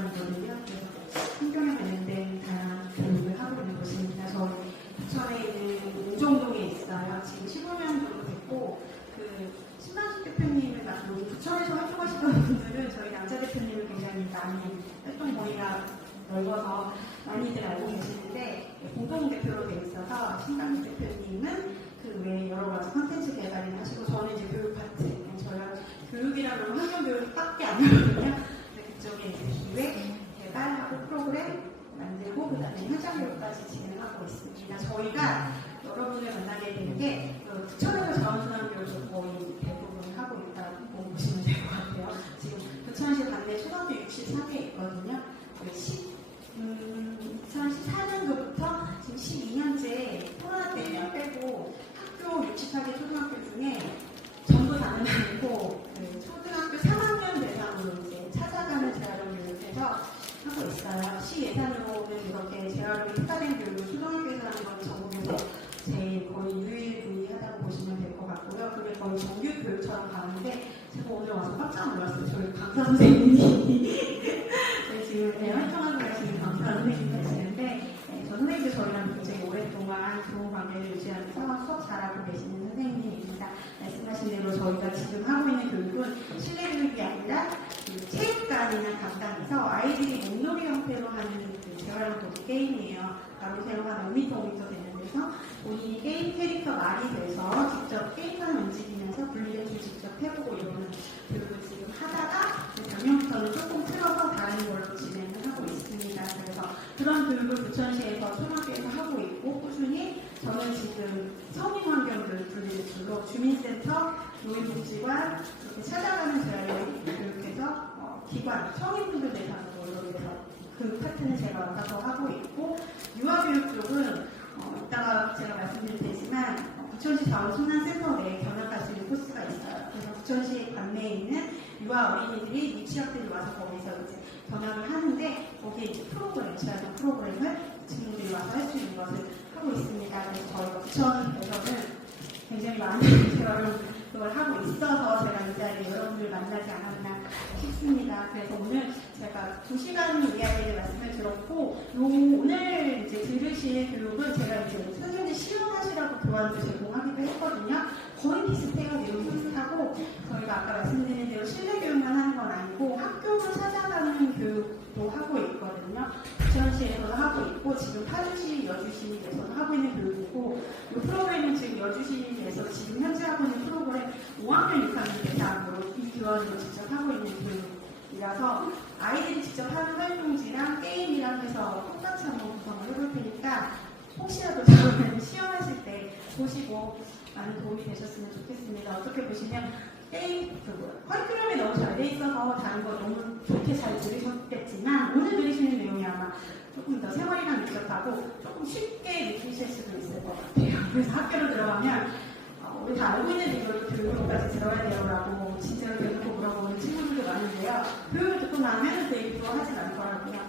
교육기관이거든요. 그래서 환경에 관련된 다양한 교육을 하고 있는 곳입니다. 저희 부천에 있는 우정동에 있어요. 지금 15년 정도 됐고, 신만식 대표님을 맡고 부천에서 활동하시던 분들은 저희 남자 대표님을 굉장히 많이 활동 범위가 넓어서 많이들 알고 계시는데, 공동대표로 되어 있어서 신만식 대표님은 그 외에 여러 가지 콘텐츠 개발을 하시고, 저는 이제 교육 파트, 저희가 교육이라면 환경교육밖에 안 하거든요. 그쪽에 이제 기획, 개발하고 프로그램 만들고, 그 다음에 현장 교육까지 진행하고 있습니다. 저희가 여러분을 만나게 되는 게 부천에서 자원순환 교육을 거의 대부분 하고 있다고 보시면 될 것 같아요. 지금 부천시 관내 초등학교 64개 있거든요. 2014년도부터 지금 12년째 코로나 때 1년 빼고 학교 68개 초등학교 중에 전부 다는 아니고 초등학교 3학년 대상으로 이제 찾아가는 재활용 교육에서 하고 있어요. 시 예산으로는 이렇게 재활용이 특화된 교육을 초등학교에서 하는 건 전국에서 제일 거의 유일무이하다고 보시면 될 것 같고요. 그게 거의 정규 교육처럼 가는데 제가 오늘 와서 깜짝 놀랐어요. 저희 강사 선생님이 저희 지금 활동하고 계시는 강사 선생님이 계시는데 저 선생님도 저희랑 굉장히 오랫동안 좋은 관계를 유지하면서 수업 잘하고 계시는 선생님입니다. 말씀하신 대로 저희가 지금 하고 있는 교육은 실내 교육이 아니라 체육관이나 강당에서 아이들이 몸놀이 형태로 하는 재활용 도구 게임이에요. 바로 세로가 몇 미터 5미터 되는 데서 본인이 게임 캐릭터 말이 돼서 직접 게임을 움직이면서 분리대출 직접 해보고 이러는 교육을 지금 하다가 작년부터는 조금 틀어서 다른 걸로 진행을 하고 있습니다. 그래서 그런 교육을 부천시에서 초등학교에서 하고 있고 꾸준히 저는 지금 성인환경교육 분리대출로 주민센터, 노인복지관 이렇게 찾아가는 재활용 교육해서 기관, 성인분들 대상으로 이렇게 해서 그 파트는 제가 맡아서 하고 있고 유아교육 쪽은 이따가 제가 말씀드릴 테지만 부천시 자원순환센터 내에 견학할 수 있는 코스가 있어요. 그래서 부천시 관내에 있는 유아 어린이들이 유치학들이 와서 거기서 이제 견학을 하는데 거기에 이제 프로그램, 재활용 프로그램을 친구들이 와서 할 수 있는 것을 하고 있습니다. 그래서 저희가 부천에서는 굉장히 많은 재활용 그걸 하고 있어서 제가 이 자리에 여러분들 만나지 않았나 싶습니다. 그래서 오늘 제가 2시간 이야기를 말씀을 들었고, 오늘 이제 들으실 교육은 제가 이제 선생님 시연하시라고 교환도 제공하기도 했거든요. 거의 비슷해요. 내용 비슷하고, 저희가 아까 말씀드린 대로 실내 교육만 하는 건 아니고 학교를 찾아가는 교육도 하고 있거든요. 부천시에서도 하고 있고, 지금 파주시, 여주시에서도 하고 있는 교육이고, 이 프로그램은 지금 여주시에서 지금 현재 하고 있는 프로그램 5학년 6학년 대상으로 이 교환으로 직접 하고 있는 교육이라서 아이들이 직접 하는 활동지랑 게임이랑 해서 똑같이 한번 구성을 해볼 테니까 혹시라도 저는 시연하실 때 보시고 많은 도움이 되셨으면 좋겠습니다. 어떻게 보시면 게임, 커리큘럼이 너무 잘 돼 있어서 다른 거 너무 좋게 잘 들으셨겠지만 오늘 들으시는 내용이 아마 조금 더 생활이랑 밀접하고 조금 쉽게 느끼실 수도 있을 것 같아요. 그래서 학교로 들어가면 우리 다 알고 있는 이걸 교육으로까지 들어야 돼요라고 진짜로 대놓고 물어보는 친구들도 많은데요. 교육을 듣고 나면 그 얘기 또 하진 않더라고요.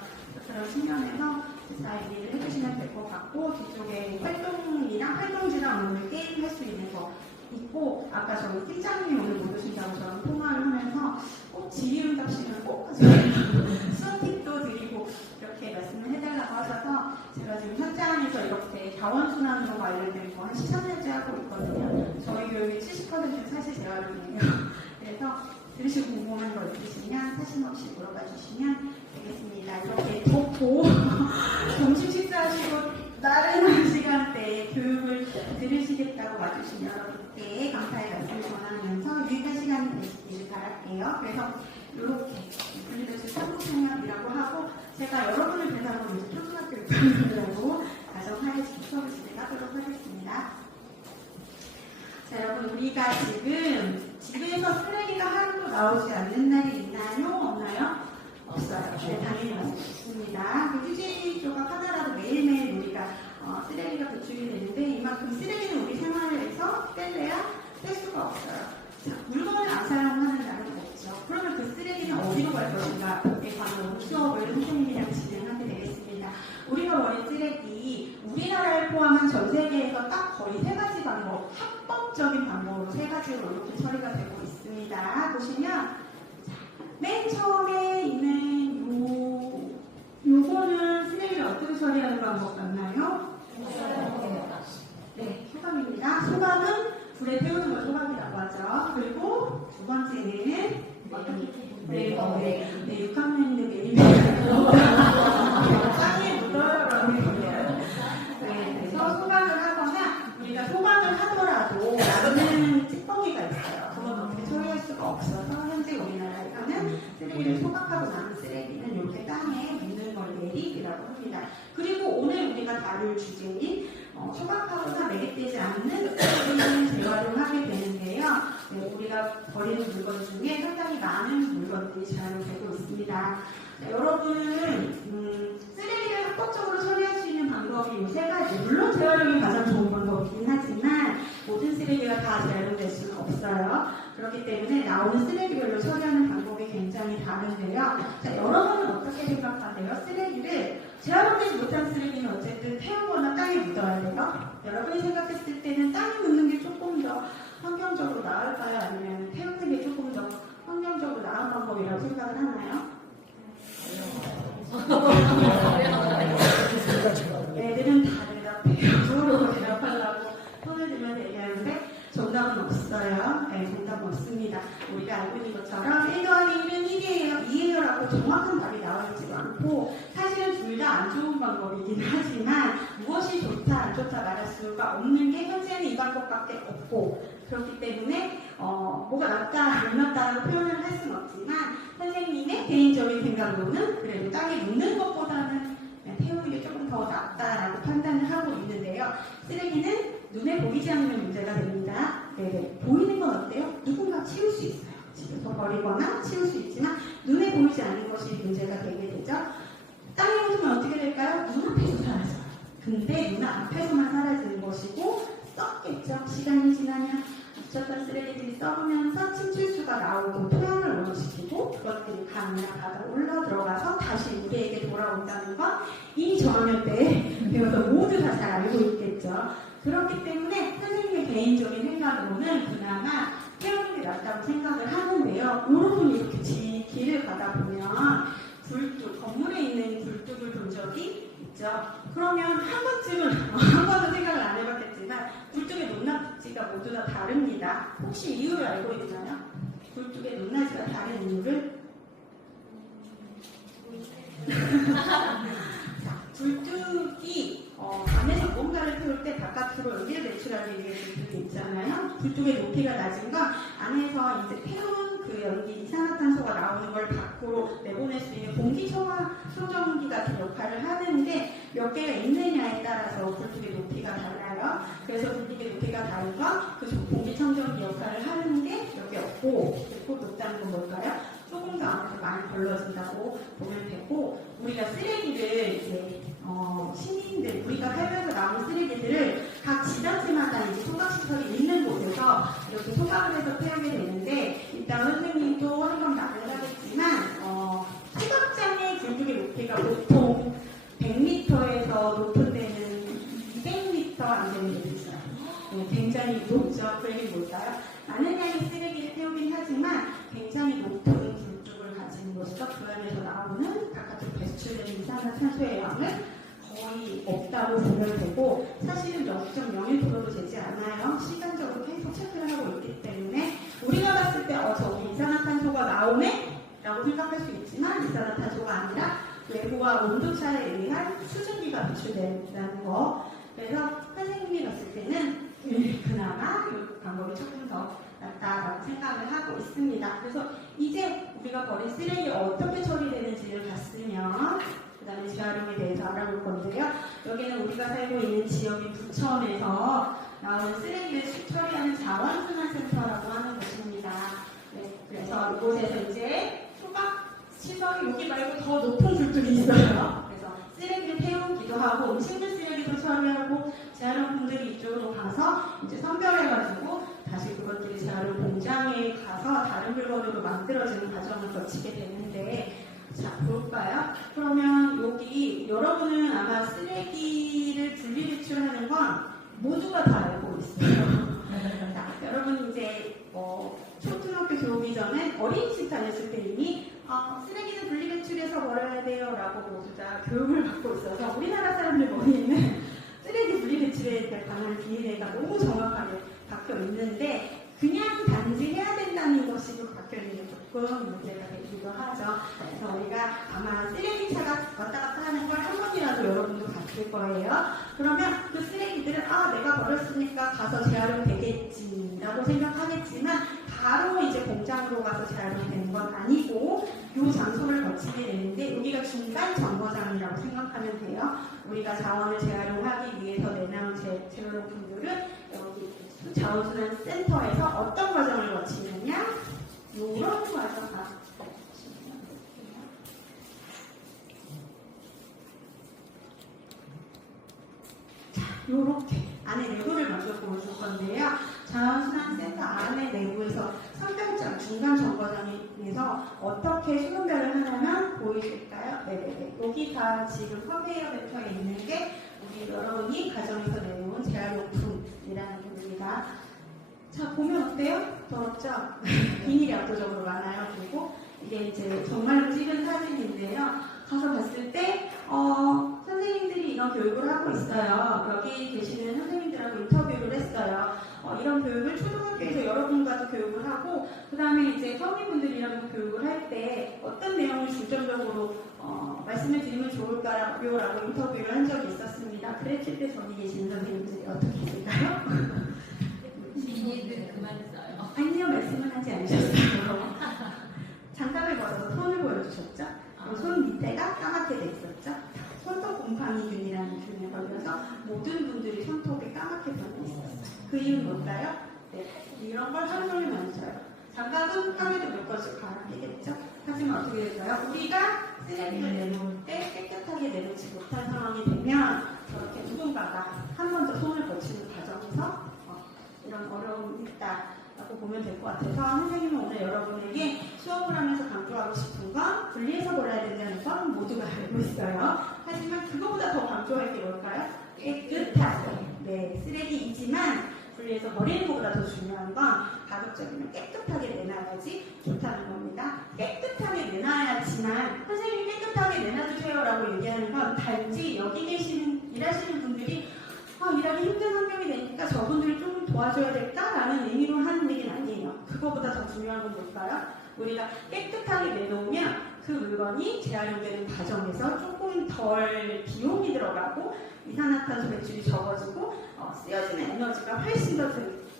그런 측면에서 잘 이해를 해주시면 될 것 같고 뒤쪽에 활동이랑 활동지랑 오늘 게임 할 수 있는 거 있고 아까 저희 팀장님 오늘 못 오신다고 저랑 통화를 하면서 꼭 질의응답시면 꼭 가져가려고 수업 팁도 드리고 이렇게 말씀을 해달라고 하셔서 제가 지금 현장에서 이렇게 자원순환으로 관련된 거 한 13년째 하고 있거든요. 저희 교육의 70%는 사실 재활용이에요. 그래서 들으시고 궁금한 거 있으시면 사심 없이 물어봐 주시면 되겠습니다. 이렇게 덥고 점심 식사하시고 다른 시간대에 교육을 들으시겠다고 와주신 여러분께 감사의 말씀을 전하면서 유익한 시간이 되시길 바랄게요. 그래서 이렇게 분리대출 상품생활이라고 하고 제가 여러분을 대상으로 이제 초등학교 6학년이라고 가정하에 수업을 진행하도록 하겠습니다. 자, 여러분 우리가 지금 집에서 쓰레기가 하루도 나오지 않는 날이 있나요? 없나요? 없어요. 네, 당연히 없습니다. 그 휴지 조각 하나라도 매일매일 우리가 쓰레기가 배출이 되는데 이만큼 쓰레기는 우리 생활에서 뺄래야 뺄 수가 없어요. 자, 물건을 안 사용하는 날은 없죠. 그러면 그 쓰레기는 어디로 갈 것인가? 에 관한 수업을 선생님이랑 진행하게 되겠습니다. 우리가 버린 쓰레기, 우리나라를 포함한 전 세계에서 딱 거의 3가지 방법, 합법적인 방법으로 3가지로 이렇게 처리가 되고 있습니다. 보시면 맨 처음에 있는 요 번째는 네, 6학년인데 매일매일 땅에 묻어요라고 해요. 네, 그래서 소각을 하거나 우리가 소각을 하더라도 남는 찌꺼기가 있어요. 그건 어떻게 처리할 수가 없어서 현재 우리나라에서는 쓰레기를 소각하고 남은 쓰레기는 이렇게 땅에 묻는 걸 매립이라고 합니다. 그리고 오늘 우리가 다룰 주제인 소각하거나 매립되지 않는 쓰레기는 재활용하게 되는데요. 네, 우리가 버리는 물건 중에 상당히 많은 물건들이 재활용되고 있습니다. 네, 여러분 쓰레기를 합법적으로 처리할 수 있는 방법이 이 세 가지. 물론 재활용이 가장 좋은 방법이긴 하지만 모든 쓰레기가 다 재활용될 수는 없어요. 그렇기 때문에 나오는 쓰레기별로 처리하는 방법이 굉장히 다른데요. 자, 여러분은 어떻게 생각하세요? 쓰레기를 재활용되지 못한 쓰레기는 어쨌든 태우거나 땅에 묻어야 돼요. 여러분이 생각했을 때는 땅에 묻는 게 조금 더 환경적으로 나을까요? 아니면 태우는 게 조금 더 환경적으로 나은 방법이라고 생각을 하나요? 애들은 다 대답해요. 서로 대답하려고 손을 들면 얘기하는데 정답은 없어요. 네, 정답은 없습니다. 우리가 알고 있는 것처럼 1 더하기 1은 1이에요, 2예요 라고 정확한 답이 나와있지도 않고 사실은 둘 다 안 좋은 방법이긴 하지만 무엇이 좋다 안 좋다 말할 수가 없는 게 현재는 이 방법밖에 없고 그렇기 때문에 뭐가 낫다 안 낫다라고 표현을 할 수는 없지만 선생님의 개인적인 생각으로는 그래도 땅에 묻는 것보다는 태우는 게 조금 더 낫다라고 판단을 하고 있는데요. 쓰레기는 눈에 보이지 않는 문제가 됩니다. 네네. 보이는 건 어때요? 누군가 치울 수 있어요. 집에서 버리거나 치울 수 있지만 눈에 보이지 않는 것이 문제가 되게 되죠. 땅에 묻으면 어떻게 될까요? 눈앞에서 사라져요. 근데 눈앞에서만 사라지는 것이고 썩겠죠. 시간이 지나면 묻혔던 쓰레기들이 썩으면서 침출수가 나오고 토양을 오염시키고 그것들이 강이나 바다 올라 들어가서 다시 우리에게 돌아온다는 건 이미 저학년 때 배워서 모두 다 잘 알고 있겠죠. 그렇기 때문에 선생님의 개인적인 생각으로는 그나마 태우는 게 낫다고 생각을 하는데요. 여러분이 이렇게 길을 가다 보면 굴뚝, 건물에 있는 굴뚝을 본 적이 있죠. 그러면 한 번쯤은, 한 번도 생각을 안 해봤겠지만 굴뚝의 높낮이가 모두 다 다릅니다. 혹시 이유를 알고 있나요? 굴뚝의 높낮이가 다른 이유를? 자, 굴뚝이 안에서 뭔가를 태울 때 바깥으로 연기를 배출하기 위해 굴뚝이 있잖아요. 굴뚝의 높이가 낮은 건 안에서 이제 태운 그 연기, 이산화탄소가 나오는 걸 밖으로 내보낼 수 있는 공기 청정기 같은 역할을 하는데 몇 개가 있느냐에 따라서 굴뚝의 높이가 달라요. 그래서 굴뚝의 높이가 다른 건 그 공기 청정기 역할을 하는 게 몇 개 없고 그리고 높다는 건 뭘까요? 조금 더 안에서 많이 벌러진다고 보면 되고 우리가 쓰레기를 이제 시민들 우리가 살면서 남은 쓰레기들을 각 지자체마다 이제 소각시설이 있는 곳에서 이렇게 소각을 해서 태우게 되는데 일단 선생님도 한번 말을 하겠지만 소각장의 굴뚝의 높이가 보통 100m에서 높은 데는 200m 안 되는 데도 있어요. 굉장히 높죠. 그 얘기는 뭘까요? 많은 양의 쓰레기를 태우긴 하지만 굉장히 높은 굴뚝을 가지는 것이죠. 그 안에서 나오는 바깥으로 배출되는 이산화탄소의 양을 거의 없다고 보면 되고 사실은 0.01%도 되지 않아요. 시간적으로 계속 체크를 하고 있기 때문에 우리가 봤을 때 저기 이산화탄소가 나오네? 라고 생각할 수 있지만 이산화탄소가 아니라 외부와 온도차에 의한 수증기가 배출된다는 거. 그래서 선생님이 봤을 때는 그나마 이 방법이 조금 더 낫다라고 생각을 하고 있습니다. 그래서 이제 우리가 버린 쓰레기 어떻게 처리되는지를 봤으면 그 다음에 재활용에 대해서 알아볼 건데요. 여기는 우리가 살고 있는 지역인 부천에서 나오는 쓰레기를 처리하는 자원순환센터라고 하는 곳입니다. 네, 그래서 이곳에서 이제 소각 시설이 여기 말고 더 높은 굴뚝이 있어요. 그래서 쓰레기를 태우기도 하고 음식물 쓰레기도 처리하고 재활용품들이 이쪽으로 가서 이제 선별해가지고 다시 그것들이 재활용 공장에 가서 다른 물건으로 만들어지는 과정을 거치게 되는데 자, 볼까요? 그러면 여기 여러분은 아마 쓰레기를 분리배출하는 건 모두가 다 알고 있어요. 자, 여러분 이제 초등학교 들어오기 전에 어린이집 다녔을 때 이미 쓰레기는 분리배출해서 버려야 돼요 라고 모두 다 교육을 받고 있어서 우리나라 사람들 머리에는 쓰레기 분리배출에 관한 비례가 너무 정확하게 박혀 있는데 그냥 단지 해야 된다는 것이 박혀 조금 문제가 되기도 하죠. 그래서 우리가 아마 쓰레기차가 왔다 갔다 하는 걸 한 번이라도 여러분도 봤을 거예요. 그러면 그 쓰레기들은 내가 버렸으니까 가서 재활용 되겠지라고 생각하겠지만 바로 이제 공장으로 가서 재활용이 되는 건 아니고 이 장소를 거치게 되는데 여기가 중간 정거장이라고 생각하면 돼요. 우리가 자원을 재활용하기 위해서 내나온 재활용품들은 여기 자원순환센터에서 어떤 과정을 거치느냐? 이런 과정 요렇게 안에 내부를 먼저 보여줄 건데요. 자원순환센터 안에 내부에서 선별장, 중간 정거장에서 어떻게 수분별을 하냐면 보이실까요? 네네네. 여기 다 지금 컨베이어 벨트에 있는 게 우리 여러분이 가정에서 내놓은 재활용품이라는 겁니다. 자, 보면 어때요? 더럽죠? 비닐이 압도적으로 많아요. 그리고 이게 이제 정말로 찍은 사진인데요. 가서 봤을 때 선생님들이 이런 교육을 하고 있어요. 여기 계시는 선생님들하고 인터뷰를 했어요. 이런 교육을 초등학교에서 여러분과도 교육을 하고 그 다음에 이제 성인분들이랑 교육을 할 때 어떤 내용을 중점적으로 말씀을 드리면 좋을까라고 인터뷰를 한 적이 있었습니다. 그랬을 때 저기 계시는 선생님들이 어떻게 했을까요? 비닐은 그만 써요. 아니요, 말씀은 하지 않으셨어요. 장갑을 벗어서 손을 보여주셨죠? 손 밑에가 까맣게 돼 있었죠? 손톱 곰팡이균이라는 균에 걸려서 모든 분들이 손톱이 까맣게 변해 있었어요. 그 이유는 뭘까요? 네, 이런 걸 하루 종일 만져요. 장갑은 하루에도 몇 번씩 갈아 끼겠죠? 하지만 어떻게 될까요? 우리가 쓰레기를 내놓을 때 깨끗하게 내놓지 못한 상황이 되면 저렇게 누군가가 한 번 더 손을 거치는 과정에서 이런 어려움이 있다라고 보면 될 것 같아서 선생님은 오늘 여러분에게 수업을 하면서 강조하고 싶은 건 분리해서 버려야 된다는 건 모두가 알고 있어요. 하지만 그거보다 더 강조할 게 뭘까요? 깨끗하게. 네, 쓰레기이지만 분리해서 버리는 것보다 더 중요한 건 가급적이면 깨끗하게 내놔야지 좋다는 겁니다. 깨끗하게 내놔야지만 선생님이 깨끗하게 내놔주세요라고 얘기하는 건 단지 여기 계시는 일하시는 분들이 일하기 힘든 환경이 되니까 저분들을 좀 도와줘야 될까라는 의미로 하는 얘기는 아니에요. 그거보다 더 중요한 건 뭘까요? 우리가 깨끗하게 내놓으면 그 물건이 재활용되는 과정에서 조금 덜 비용이 들어가고 이산화탄소 배출이 적어지고 쓰여지는 에너지가 훨씬 더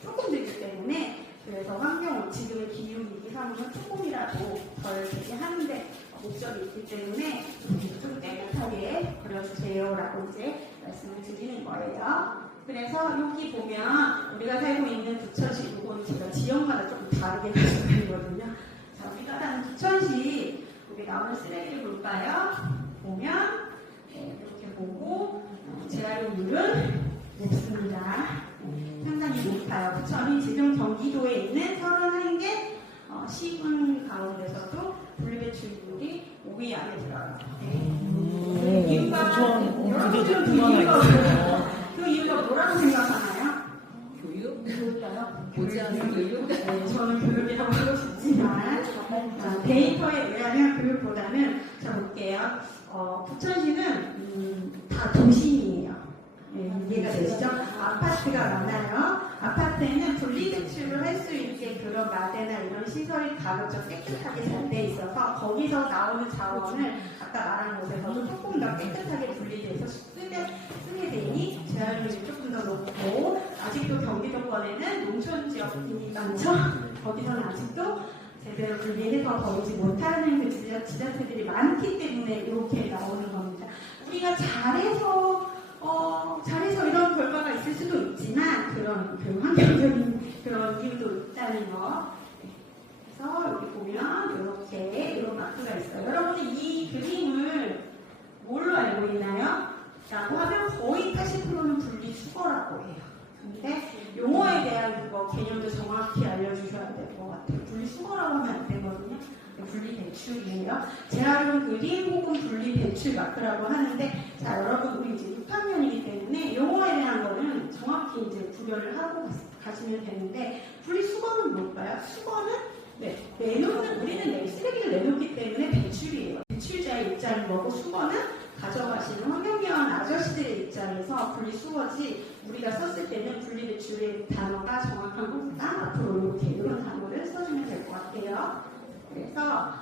조금 들기 때문에 그래서 환경 지금의 기후위기 상황은 조금이라도 덜 되게 하는데 목적이 있기 때문에 좀 깨끗하게 버려주세요라고 이제 말씀을 드리는 거예요. 그래서 여기 보면 우리가 살고 있는 부천시, 이건 제가 지역마다 조금 다르게 말씀드리거든요. 자, 우리가 사는 부천시 여기 나오는 쓰레기를 볼까요? 보면 이렇게 보고 재활용률은 높습니다. 상당히 높아요. 부천이 지금 경기도에 있는 31개 시군 가운데서도 분리배출률이 5위 안에 들어요. 그 이유가 뭐라고 생각하나요? 교육? 교육가요? 교육하는 교육? 네, 저는 교육이라고 하고 싶지만 데이터에 의하면 교육보다는 자 볼게요. 부천시는 다 도심이에요. 네, 이해가 되시죠? 아파트가 많아요. 아파트에는 분리배출을 할 수 있게 그런 마대나 이런 시설이 가급적 깨끗하게 잘 돼 있어서 거기서 나오는 자원을 아까 말한 곳에서도 조금 더 깨끗하게 분리돼서 쓰게 되니 재활용률이 조금 더 높고 아직도 경기도권에는 농촌 지역이 많죠? 거기서는 아직도 제대로 분리해서 버리지 못하는 그 지자체들이 많기 때문에 이렇게 나오는 겁니다. 우리가 잘해서 이런 결과가 있을 수도 있지만 그런 환경적인 그런 이유도 있다는 거. 그래서 여기 보면 이렇게 이런 마크가 있어요. 여러분이 이 그림을 뭘로 알고 있나요? 라고 하면 거의 80%는 분리수거라고 해요. 근데 용어에 대한 개념도 정확히 알려주셔야 될 것 같아요. 분리수거라고 하면 안 되거든요. 분리배출이에요. 재활용 그림 혹은 분리배출 마크라고 하는데, 자, 여러분, 우리 이제 6학년이기 때문에 용어에 대한 거는 정확히 이제 구별을 하고 가시면 되는데, 분리수거는 뭘까요? 수거는 우리는 쓰레기를 내놓기 때문에 배출이에요. 배출자의 입장인 거고, 수거는 가져가시는 환경미화원 아저씨들의 입장에서 분리수거지, 우리가 썼을 때는 분리배출의 단어가 정확한 것보다 앞으로 이렇게 이런 단어를 써주면 될 것 같아요. 그래서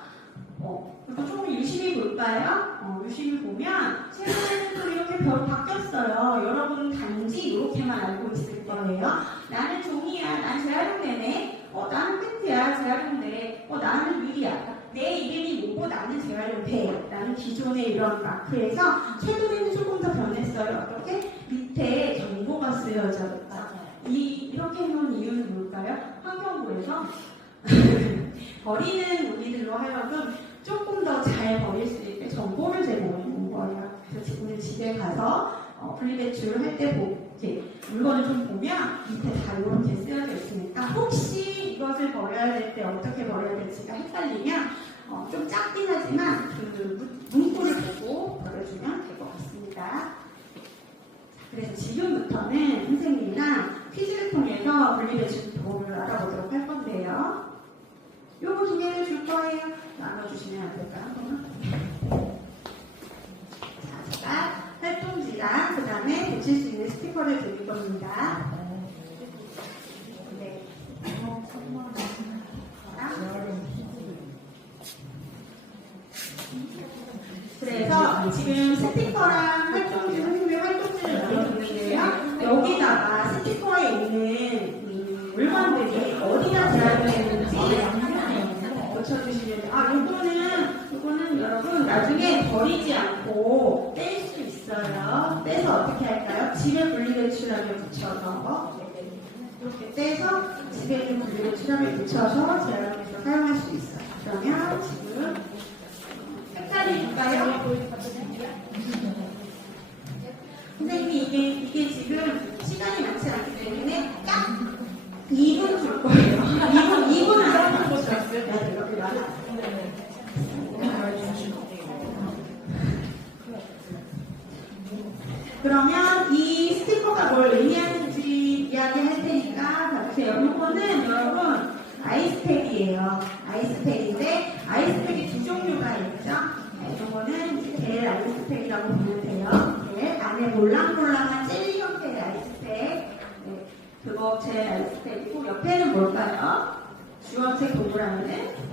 이거 조금 유심히 볼까요? 유심히 보면 최근에는 또 이렇게 별 바뀌었어요. 여러분 단지 이렇게만 알고 있을 거예요. 나는 종이야, 난 재활용되네. 나는 팩트야, 재활용돼. 나는 유리야. 내 이름이 뭐고 나는 재활용돼. 나는 기존의 이런 마크에서 최근에는 조금 더 변했어요. 어떻게? 밑에 정보가 쓰여져 있죠. 이렇게 해놓은 이유는 뭘까요? 환경부에서 버리는 우리들로 하여금 조금 더 잘 버릴 수 있게 정보를 제공해 준 거예요. 그래서 지금 집에 가서 분리배출을 할 때 이렇게 물건을 좀 보면 밑에 다 이렇게 쓰여져 있으니까 혹시 이것을 버려야 될 때 어떻게 버려야 될지가 헷갈리면 좀 작긴 하지만 그 문구를 보고 버려주면 될 것 같습니다. 그래서 지금부터는 선생님이랑 퀴즈를 통해서 분리배출 도구를 알아보도록 할 건데요. 요거 두 개를 줄 거예요. 나눠주시면 안 될까요? 자, 제가 활동지랑 그 다음에 붙일 수 있는 스티커를 드릴 겁니다. 네. 그래서 지금 스티커랑 활동지, 선생님의 활동지를 나눠줬는데요. 여기다가 스티커에 있는 물건들이 어디다 재활용했는지 붙여주시면 돼요. 요거는 여러분 나중에 버리지 않고 뗄 수 있어요. 떼서 어떻게 할까요? 집에 분리배출함에 붙여서 이렇게 떼서 집에 있는 분리배출함에 붙여서 재활용해서 사용할 수 있어요. 그러면 지금 색깔이 있을까요? 선생님이 이게 지금 시간이 많지 않기 때문에 딱 2분 줄 거예요. 2분 안에 네, 이렇게 나눠. 그러면 이 스티커가 뭘 의미하는지 이야기할 테니까 봐주세요. 이거는 여러분 아이스팩이에요. 아이스팩인데 아이스팩이 두 종류가 있죠. 이거는 젤 아이스팩이라고 보면 돼요. 젤 안에 몰랑몰랑한 젤리 형태의 아이스팩. 네, 그거 젤 아이스팩이고 옆에는 뭘까요? 주황색 동그라미는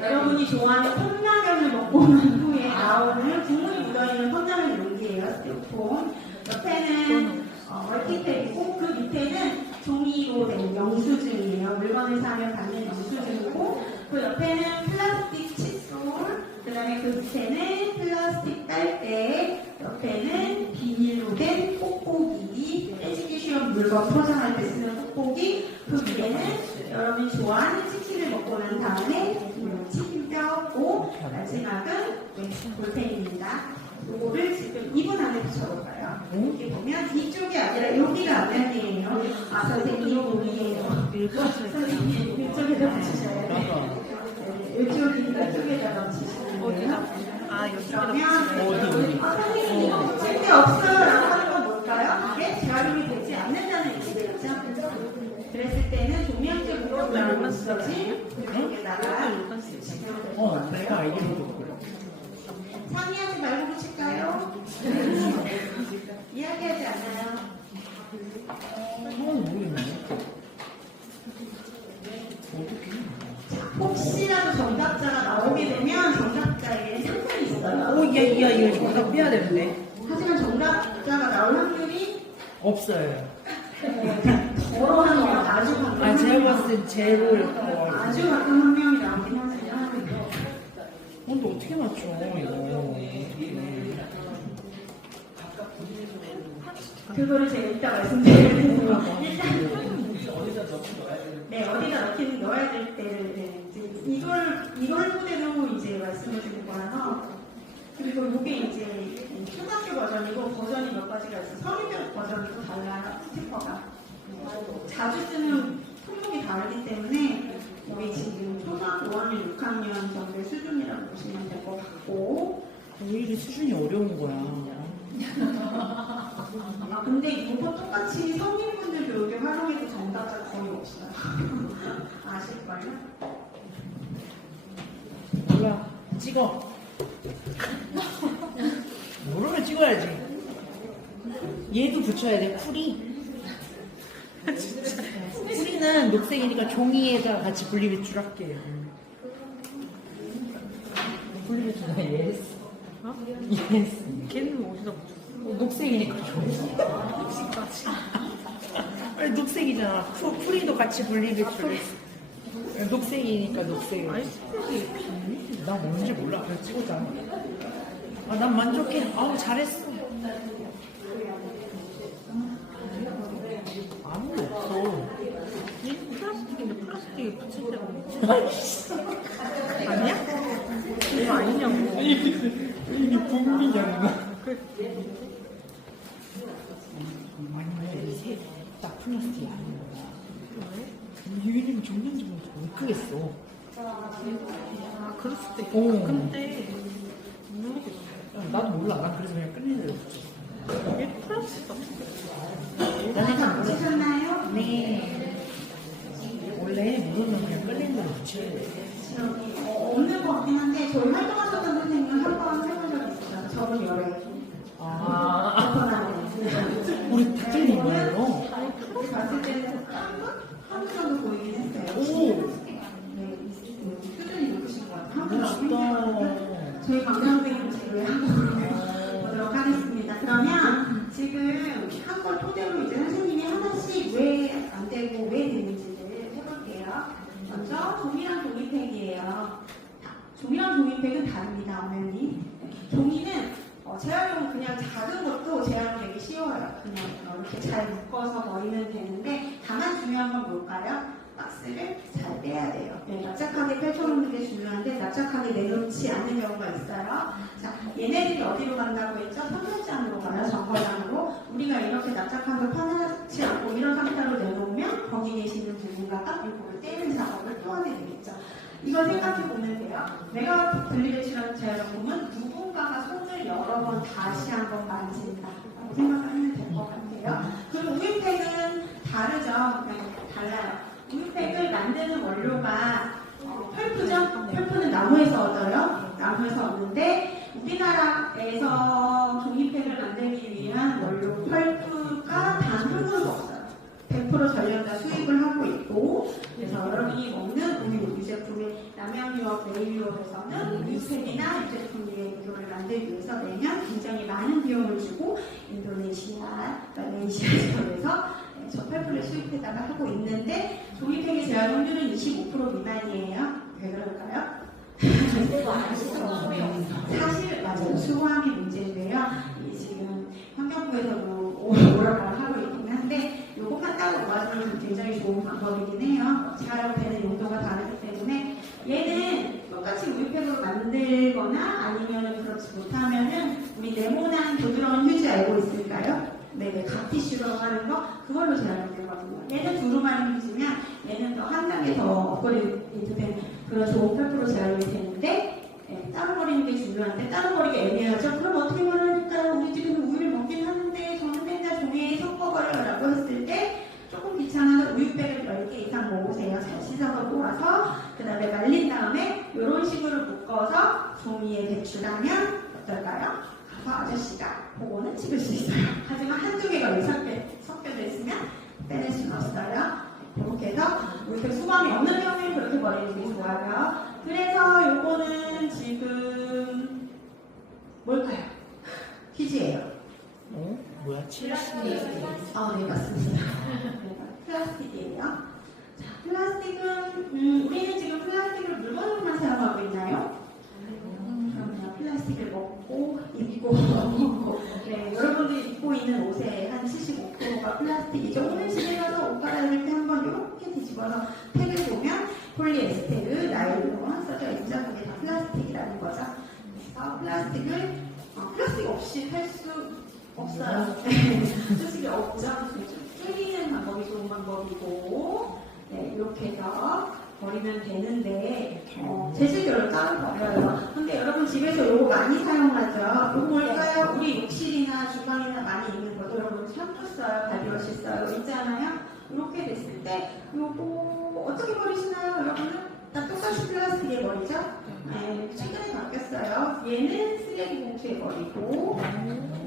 여러분이 좋아하는 컵라면을 먹고 난 후에 나오는 국물이 묻어있는 컵라면 용기예요. 스티로폼. 옆에는 멀티팩이고 그 밑에는 종이로 된 영수증이에요. 물건을 사면 받는 영수증이고 그 옆에는 플라스틱 칫솔, 그 다음에 그 밑에는 플라스틱 빨대, 옆에는 비닐로 된 뽁뽁이, 떼지기 쉬운 물건 포장할 때 쓰는 뽁뽁이, 그 위에는 여러분이 좋아하는 치킨을 먹고 난 다음에 치킨 뼈고 마지막은 볼펜입니다. 요거를 지금 2분 안에 붙여볼까요? 여기 보면 이쪽이 아니라 여기가 앞면이에요. 선생님 여기에요. 선생님 이쪽에다 붙이셔야 돼요. 이쪽에다가 붙이시면 돼요. 그러면 선생님 이거 붙일 게 없어요 라고 하는 건 뭘까요? 이게 재활용이 되지 않는다는 얘기겠죠? 그랬을 때는 조명제 무겁다는 것이지 여기다가 내가 알기로 상의하지 말고 붙일까요? 이야기하지 않아요. 모르겠네. 혹시라도 정답자가 나오게 되면 정답자에게 상품이 있어요. 이거 정답 빼야 되는데. 하지만 정답자가 나올 확률이 없어요. 더러운 거 아주 가끔 제가 봤을 땐 제로. 아주 가끔 한 명이 나오긴 하지만 근데 어떻게 맞춰, 이거. 그거를 제가 이따 말씀드리겠습니다. 네, 어디다 넣어야 될 때를 이걸 토대로 이제 말씀을 드릴 거라서 그리고 이게 이제 초등학교 버전이고 버전이 몇 가지가 있어. 서류별 버전이 또 달라요. 스티커가 자주 쓰는 품목이 다르기 때문에 우리 지금 초등학교 5학년, 6학년 정도의 수준이라고 보시면 될 것 같고 오히려 수준이 어려운 거야. 근데 이거 똑같이 성인분들도 이렇게 활용해도 정답자 거의 없어요. 아실걸요? 몰라. 찍어. 모르면 찍어야지. 얘도 붙여야 돼, 풀이. 풀이는 녹색이니까 종이에다 같이 분리배출할게요. 분리배출가 예스. 어? 예스. 걔는 어디다 붙였어? 녹색이니까 좋아. 녹색까지. 아니, 녹색이잖아. 풀이도 같이 분리배출. 녹색이니까 녹색. 아이스크림이 비밀? 나 뭔지 몰라. 그냥 찍었잖아. 아, 난 만족해. 아우, 잘했어. 아무도 없어. 이 플라스틱인데 플라스틱에 붙일 데가 없지. 아니야? 이거 아니냐고. 이게 분리잖아. 아니, 이색 플라스틱이 아닌 거야. 왜? 유인이면 정면적으로 못 크겠어. 아, 그럴 수도 있겠다. 어. 근데, 모르겠어. 나도 몰라. 난 그래서 그냥 끝내는 대로 붙였어. 이게 플라스틱 같은데. 나는 잘 몰라. 붙이셨나요? 네. 원래 물은 그냥 끌리는 대로 붙여야 돼. 없는 것 같긴 한데 저희 활동하셨던 선생님은 한 번 해본 적 있어요. 저번 여름에. 아, 우리 다 틀린 거예요? 우리 봤을 때는 한 분 정도 보이긴 했어요. 오! 네, 수준이 높으신 것 같아요. 한분 정도. 멋있다. 저희 강사선생님 제외 한번 보도록 하겠습니다. 그러면 지금 한 걸 토대로 이제 선생님이 하나씩 왜 안 되고 왜 되는지를 해볼게요. 먼저 종이랑 종이팩이에요. 종이랑 종이팩은 다릅니다, 어머니. 종이는 재활용 그냥 작은 것도 재활용되기 쉬워요. 그냥 이렇게 잘 묶어서 버리면 되는데 다만 중요한 건 뭘까요? 박스를 잘 빼야 돼요. 네, 납작하게 펼쳐놓는 게 중요한데 납작하게 내놓지 않는 경우가 있어요. 자, 얘네들이 어디로 간다고 했죠? 선별장으로 가요, 정거장으로. 우리가 이렇게 납작한 걸 파놓지 않고 이런 상태로 내놓으면 거기 계시는 누군가가 이거를 떼는 작업을 또 하게 되겠죠. 이거 생각해 보면 돼요. 내가 분리배출하는 재활용품은 누군가가 손을 여러 번 다시 한번 만진다. 라고 생각하면 될 것 같아요. 그리고 우유팩은 다르죠. 네, 달라요. 우유팩을 만드는 원료가 펄프죠? 펄프는 나무에서 얻어요. 나무에서 얻는데 우리나라에서 종이팩을 만들기 위한 원료 펄프가 단 한 그릇도 없어요. 100% 전력 다 수입을 하고 있고 그래서 여러분이 먹는 우유, 유제품의 남양유업, 메이유업에서는 우유팩이나 유제품의 우유를 만들기 위해서 매년 굉장히 많은 비용을 주고 인도네시아, 말레이시아 지역에서 저 펄프를 수입해다가 하고 있는데 종이팩의 재활용률은 25% 미만이에요. 왜 그럴까요? 사실 맞아요. 수거함이 문제인데요. 이 지금 환경부에서도 뭐라고 하고 있긴 한데 요것만 따로 모아주면 굉장히 좋은 방법이긴 해요. 재활용되는 용도가 다르기 때문에 얘는 똑같이 우유팩으로 만들거나 아니면 그렇지 못하면은 우리 네모난 부드러운 휴지 알고 있을까요? 네, 갓티슈로 하는 거 그걸로 재활용되거든요. 얘는 두루마리 휴지면 얘는 더 한 단계 더 업그레이드 된 그런 좋은 펄프로 재활용이 되는데 따로 버리는 게 중요한데 따로 버리기 애매하죠. 그럼 어떻게 버려야할까요? 우리 집에서 우유를 먹긴 하는데 저는 맨날 종이에 섞어버려요 라고 했을 때 조금 귀찮아서 우유팩을 10개 이상 모으세요. 잘 씻어서 모아서 그 다음에 말린 다음에 이런 식으로 묶어서 종이에 배출하면 어떨까요? 가서 아저씨가 그거는 찍을 수 있어요. 하지만 한두 개가 섞여져 있으면 빼낼 수는 없어요. 이렇게 해서 우유팩 수거함이 없는 경우에는 그렇게 버리는 게 좋아요. 그래서 요거는 지금 뭘까요? 휴지예요. 뭐야, 70? 아, 네, 맞습니다. 플라스틱이에요. 자, 플라스틱은, 우리는 지금 플라스틱을 물건으로만 사용하고 있나요? 그럼요. 플라스틱을 먹고, 입고, 네, 여러분들이 입고 있는 옷의 한 75%가 플라스틱이죠. 오늘 집에 가서 옷 갈아입을 때 한번 이렇게 뒤집어서 팩을 보면 폴리에스테르, 나일론 써져 있죠. 그게 다 플라스틱이라는 거죠. 그래서 플라스틱 없이 할 수 없어요. 솔직히 없죠. 줄이는 방법이 좋은 방법이고, 네, 이렇게 해서 버리면 되는데, 재질별로 따로 버려요. 근데 여러분 집에서 이거 많이 사용하죠? 이거 뭘까요? 우리 욕실이나 주방이나 많이 있는 것도 여러분 샴푸 써요, 바디워시 써요, 있잖아요? 이렇게 됐을 때, 이거 어떻게 버리시나요, 여러분은? 다 똑같이 플라스틱에 버리죠? 네, 최근에 바뀌었어요. 얘는 쓰레기 봉투에 버리고,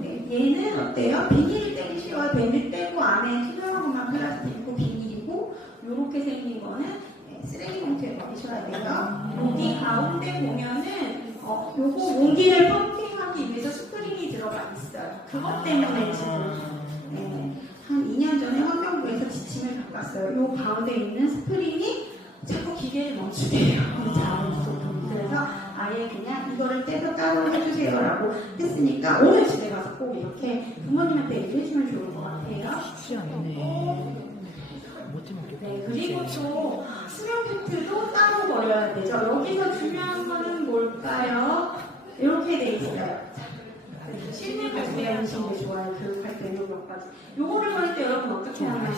네, 얘는 어때요? 비닐 떼기 쉬워요. 비닐 떼고 안에 투명한 것만 플라스틱이고 비닐이고, 요렇게 생긴 거는 쓰레기 봉투에 버리셔야 돼요. 여기 가운데 보면은 공기를 펌핑하기 위해서 스프링이 들어가 있어요. 그것 때문에 지금 한 2년 전에 환경부에서 지침을 바꿨어요. 요 가운데 있는 스프링이 자꾸 기계를 멈추게 해요. 그래서 아예 그냥 이거를 떼서 따로 해주세요라고 했으니까 오늘 집에 가서 꼭 이렇게 부모님한테 얘기해주면 좋을 것 같아요. 쉽지 않네. 못해 먹겠다. 네, 그리고 또 수면 패드도 따로 버려야 되죠. 여기서 중요한 거는 뭘까요? 이렇게 돼 있어요. 실내 발대하시는 게 좋아요. 교육할 때 이런 것까지. 요거를 버릴 때 여러분 어떻게 하나요?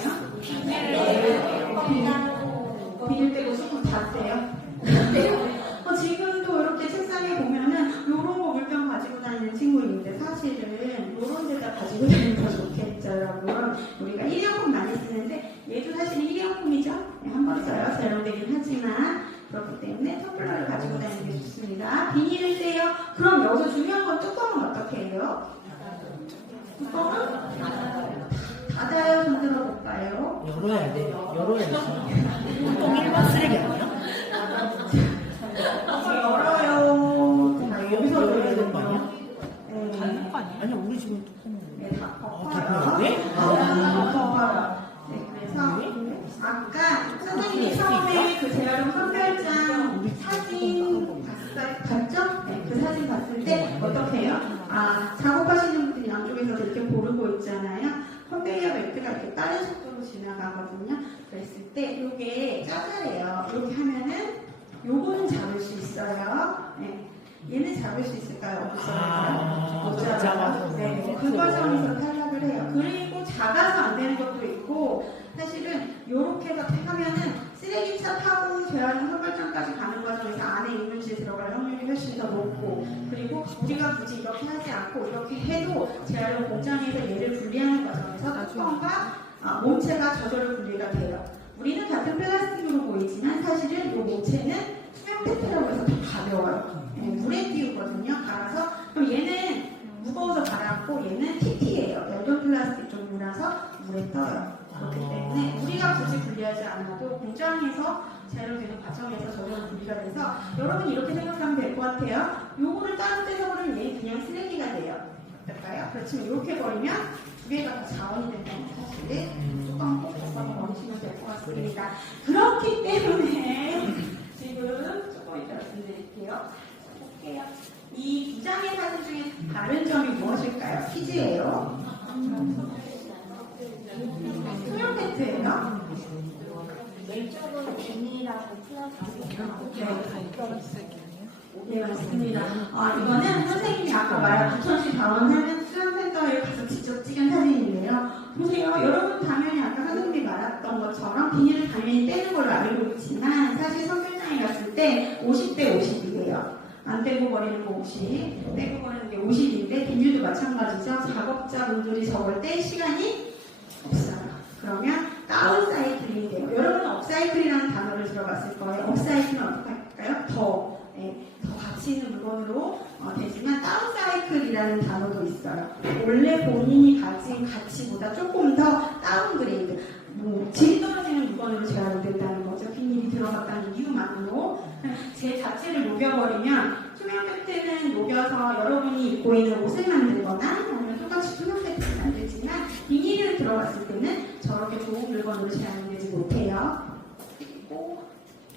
비닐 떼고 수분 다 떼요. 지금도 이렇게 책상에 보면은 요런 거 물병 가지고 다니는 친구 있는데 사실은 요런 데다 가지고 다니는 거 좋겠죠, 여러분. 우리가 일회용품 많이 쓰는데 얘도 사실은 일회용품이죠. 한 번 써요. 사용되긴 하지만 그렇기 때문에 텀블러를 가지고 다니는 게 좋습니다. 비닐을 떼요. 그럼 여기서 중요한 건 뚜껑은 어떻게 해요? 뚜껑은 닫아요. 손 들어볼까요? 열어야 돼. 열어야 돼. 보통 일반 쓰레기 아니야? 열어요. 여기서 열어야 되는 거 아니야? 닫는 거 아니야? 아니야, 우리 집은 뚜껑. 네, 다 아, 덮어요. 네? 덮어요. 네, 그래서 아까 선생님이 처음에 그 재활용 선별장 사진 봤죠? 네, 그 사진 봤을 때 어떻게 해요? 작업하시는 분들이 양쪽에서 이렇게 고르고 있잖아요. 컨베이어 벨트가 이렇게 빠른 속도로 지나가거든요. 그랬을 때 이게 짜잘해요. 이렇게 하면은 요거는 잡을 수 있어요. 네. 얘는 잡을 수 있을까요? 없어요. 못 잡아요. 네, 그 과정에서 탈락을 해요. 그리고 작아서 안 되는 것도 있고, 사실은 요렇게 해서 하면은 쓰레기차 타고 재활용 선별장까지 가는 과정에서 안에 이물질 들어갈 확률이 훨씬 더 높고, 그리고 우리가 굳이 이렇게 하지 않고 이렇게 해도 재활용 공장에서 얘를 분리하는 과정에서 뚜껑과 몸체가 저절로 분리가 돼요. 우리는 같은 플라스틱으로 보이지만 사실은 이 몸체는 수면 페트라고 해서 더 가벼워요. 네, 물에 띄우거든요. 갈아서. 그럼 얘는 무거워서 가라앉고 얘는 PT예요. 얇은 플라스틱 종류라서 물에 떠요. 그렇기 때문에 우리가 굳이 분리하지 않아도 공장에서 재활용되는 과정에서 저절로 분리가 돼서 여러분 이렇게 생각하면 될 것 같아요. 요거를 따로 떼서 버리면 얘 그냥 쓰레기가 돼요. 어떨까요? 그렇지만 이렇게 버리면 두 개가 다 자원이 된다는 사실 뚜껑 꼭 덮어서 버리시면 될 것 같습니다. 그렇기 때문에 지금 조금 이따 말씀드릴게요. 볼게요. 이 두 장의 사진 중에 다른 점이 무엇일까요? 퀴즈예요. 수면 패트예요. 왼쪽은 비닐하고 플라스틱. 네, 맞습니다. 이거는 선생님이 아까 말한 부천시 다원하는 수영센터에 가서 직접 찍은 사진인데요. 보세요. 여러분 당연히 아까 선생님이 말했던 것처럼 비닐을 당연히 떼는 걸로 알고 있지만 사실 선별장에 갔을 때 50대 50이에요. 안 떼고 버리는 거 50, 떼고 버리는 게 50인데 비닐도 마찬가지죠. 작업자분들이 저걸 뗄 시간이 없어요. 그러면 다운사이클링이 돼요. 여러분은 업사이클이라는 단어를 들어봤을 거예요. 업사이클은 어떻게 할까요? 더 가치 있는 물건으로 되지만 다운사이클이라는 단어도 있어요. 원래 본인이 가진 가치보다 조금 더 다운그레이드, 질이 떨어지는 물건으로 재활용된다는 거죠. 비닐이 들어갔다는 이유만으로 제 자체를 녹여버리면 투명 패트는 녹여서 여러분이 입고 있는 옷을 만들거나 아니면 똑같이 투명 패트를 만들지만 비닐을 들어갔을 때는 저렇게 좋은 물건으로 재활용되지 못해요.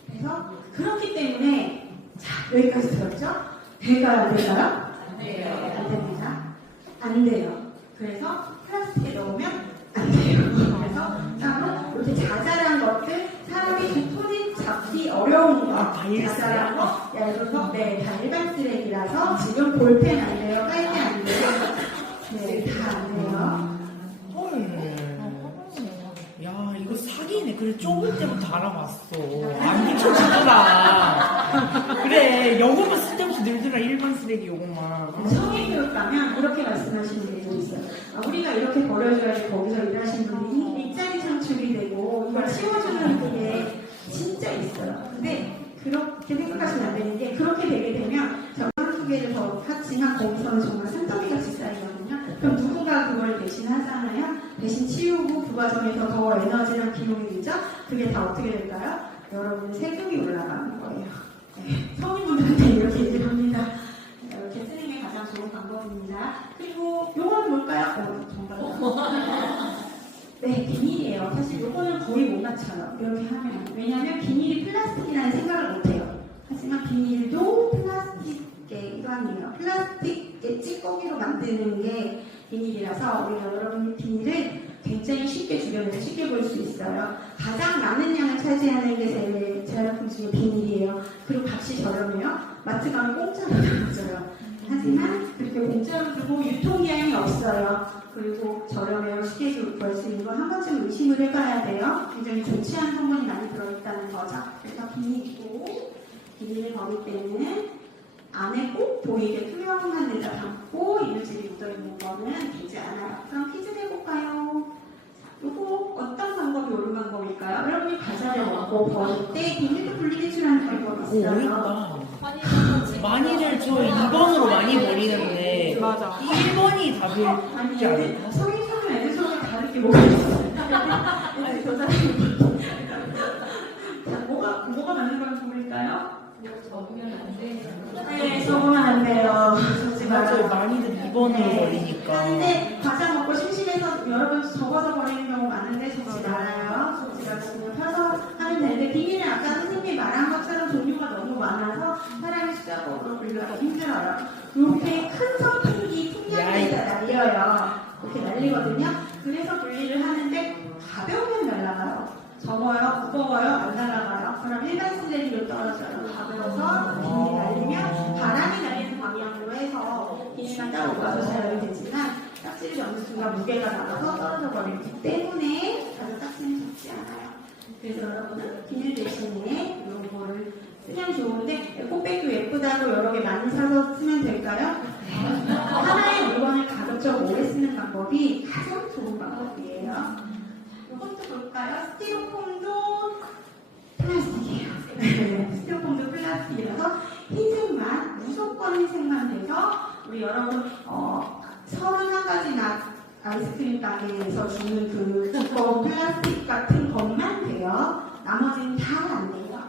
그래서 그렇기 때문에 자, 여기까지 들었죠? 될까요? 안 될까요? 안 됩니다. 안 돼요. 그래서 플라스틱에 넣으면 안 돼요. 그래서 따로 이렇게 자잘한 것들, 사람이 손이 잡기 어려운 거, 자잘한 거, 얇은 거, 네, 다 일반 쓰레기라서 지금 볼펜 안 돼요, 빨대 안 돼요, 네, 다 안 돼요. 야, 이거 사기네. 그래, 좁을 때부터 알아봤어. 안 미쳐지더라. 그래, 요거만 쓸데없이 늘더라. 일반 쓰레기 요거만. 성인교육 가면 이렇게 말씀하시는 분들이 있어요. 우리가 이렇게 버려줘야지 거기서 일하시는 분들이 일자리 창출이 되고 이걸 치워주는 그게 진짜 있어요. 근데 그렇게 생각하시면 안 되는 게 그렇게 되게 되면 정말 두 개를 더 하지만 거기서는 정말 산더미같이 쌓이거든요. 그럼 누군가 그걸 대신 하잖아요. 대신 치우고 그 과정에서 더 에너지랑 비용이 들죠. 그게 다 어떻게 될까요? 여러분 세금이 올라가는 거예요. 네, 성인분들한테 이렇게 얘기를 합니다. 이렇게 비닐이에요. 플라스틱의 찌꺼기로 만드는 게 비닐이라서 우리가 여러분이 비닐을 굉장히 쉽게 주변에서 쉽게 볼 수 있어요. 가장 많은 양을 차지하는 게 제일 제화품 중에 비닐이에요. 그리고 값이 저렴해요. 마트 가면 공짜로 나눠줘요. 하지만 그렇게 공짜로 주고 유통기한이 없어요. 그리고 저렴해요. 쉽게 구할 수 있는 거 한 번쯤 의심을 해봐야 돼요. 굉장히 좋지 않은 성분이 많이 들어있다는 거죠. 그래서 비닐이고 비닐 거기 때는 안에 꼭 보이게 투명한 데다 담고 이물질이 묻어있는 거는 되지 않아요. 그럼 퀴즈 내볼까요? 요거 어떤 방법이 옳은 방법일까요? 여러분이 과자를 먹고 버릴 때 비닐도 분리배출하는 방법이 오, 있어요. 어렵다. 많이들 저 2번으로 많이 버리는데 맞아. 1번이 답일지 아니, 않을까? 성인 성분 애들 성분 다르게 먹어요. 아니, 저 사람이 자, 뭐가 맞는 건 좋을까요? 적으면 안 돼. 네, 적으면 안 돼요. 적지 맞아요. 말아요. 많이들 2번으로 버리니까. 하는데 과자 먹고 심심해서 여러분 적어서 버리는 경우 많은데 적지 말아요. 적지 말고 그냥 펴서 하면 되는데 비닐은 아까 선생님이 말한 것처럼 종류가 너무 많아서 사람이 숫자법으로 분류하기 힘들어요. 이렇게 큰 선풍기 풍량에다 날려요. 이렇게 날리거든요. 그래서 분리를 하는데 가벼우면 날아가요. 적어요, 무거워요, 안 날아가요. 그럼 일반 쓰레기로 떨어져요. 가벼워서 비닐이 날리면 바람이 날리는 방향으로 해서 비닐만 따로 모아서 사용이 되지만 짝지를 넣는 순간 무게가 나가서 떨어져 버리기 때문에 가장 짝지는 적지 않아요. 그래서 여러분은 비닐 대신에 이런 거를 쓰면 좋은데 에코백도 예쁘다고 여러 개 많이 사서 쓰면 될까요? 하나의 물건을 가급적 오래 쓰는 방법이 가장 좋은 방법이에요. 이것도 볼까요? 스티로폼도 플라스틱이에요. 스티로폼도 플라스틱이라서 흰색만, 무조건 흰색만 돼서 우리 여러분 31가지 아이스크림 가게에서 주는 그 두꺼운 플라스틱 같은 것만 돼요. 나머지는 다 안 돼요.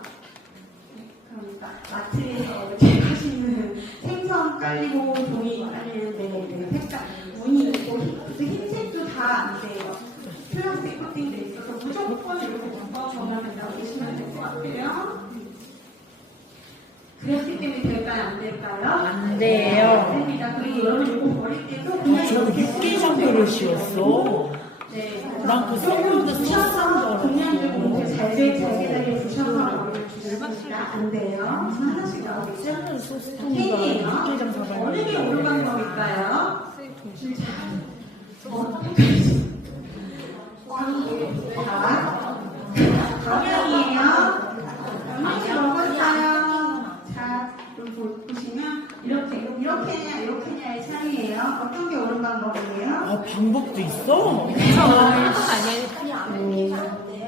그러니까 마트에서 이렇게 하시는 생선 깔리고 종이 깔리는데 색깔 무늬 있고 흰색도 다 안 돼요. 플라스틱 코팅돼 있어서 무조건 이렇게 묶어서만 된다고 보시면 될 것 같아요. 그랬기 때문에 될까요? 안 될까요? 안 돼요. 안 됩니다. 그리고 여러분 이거 버릴 때도 그냥 저 육개장도를 씌웠어. 네. 난 그 선물도 부셔서 그냥 좀 이렇게 잘게 부셔서 버릴 수 음. 있습니다. 안 돼요. 하나씩 나오겠죠? 샐러드 소스통과 캔이에요. 육개장 사발. 어느 게 옳은 방법일까요? 정량이에요. 얼마씩 먹었어요? 자, 좀 보시면 이렇게냐의 차이예요. 어떤 게 옳은 방법이에요? 아, 방법도 있어? 아니야.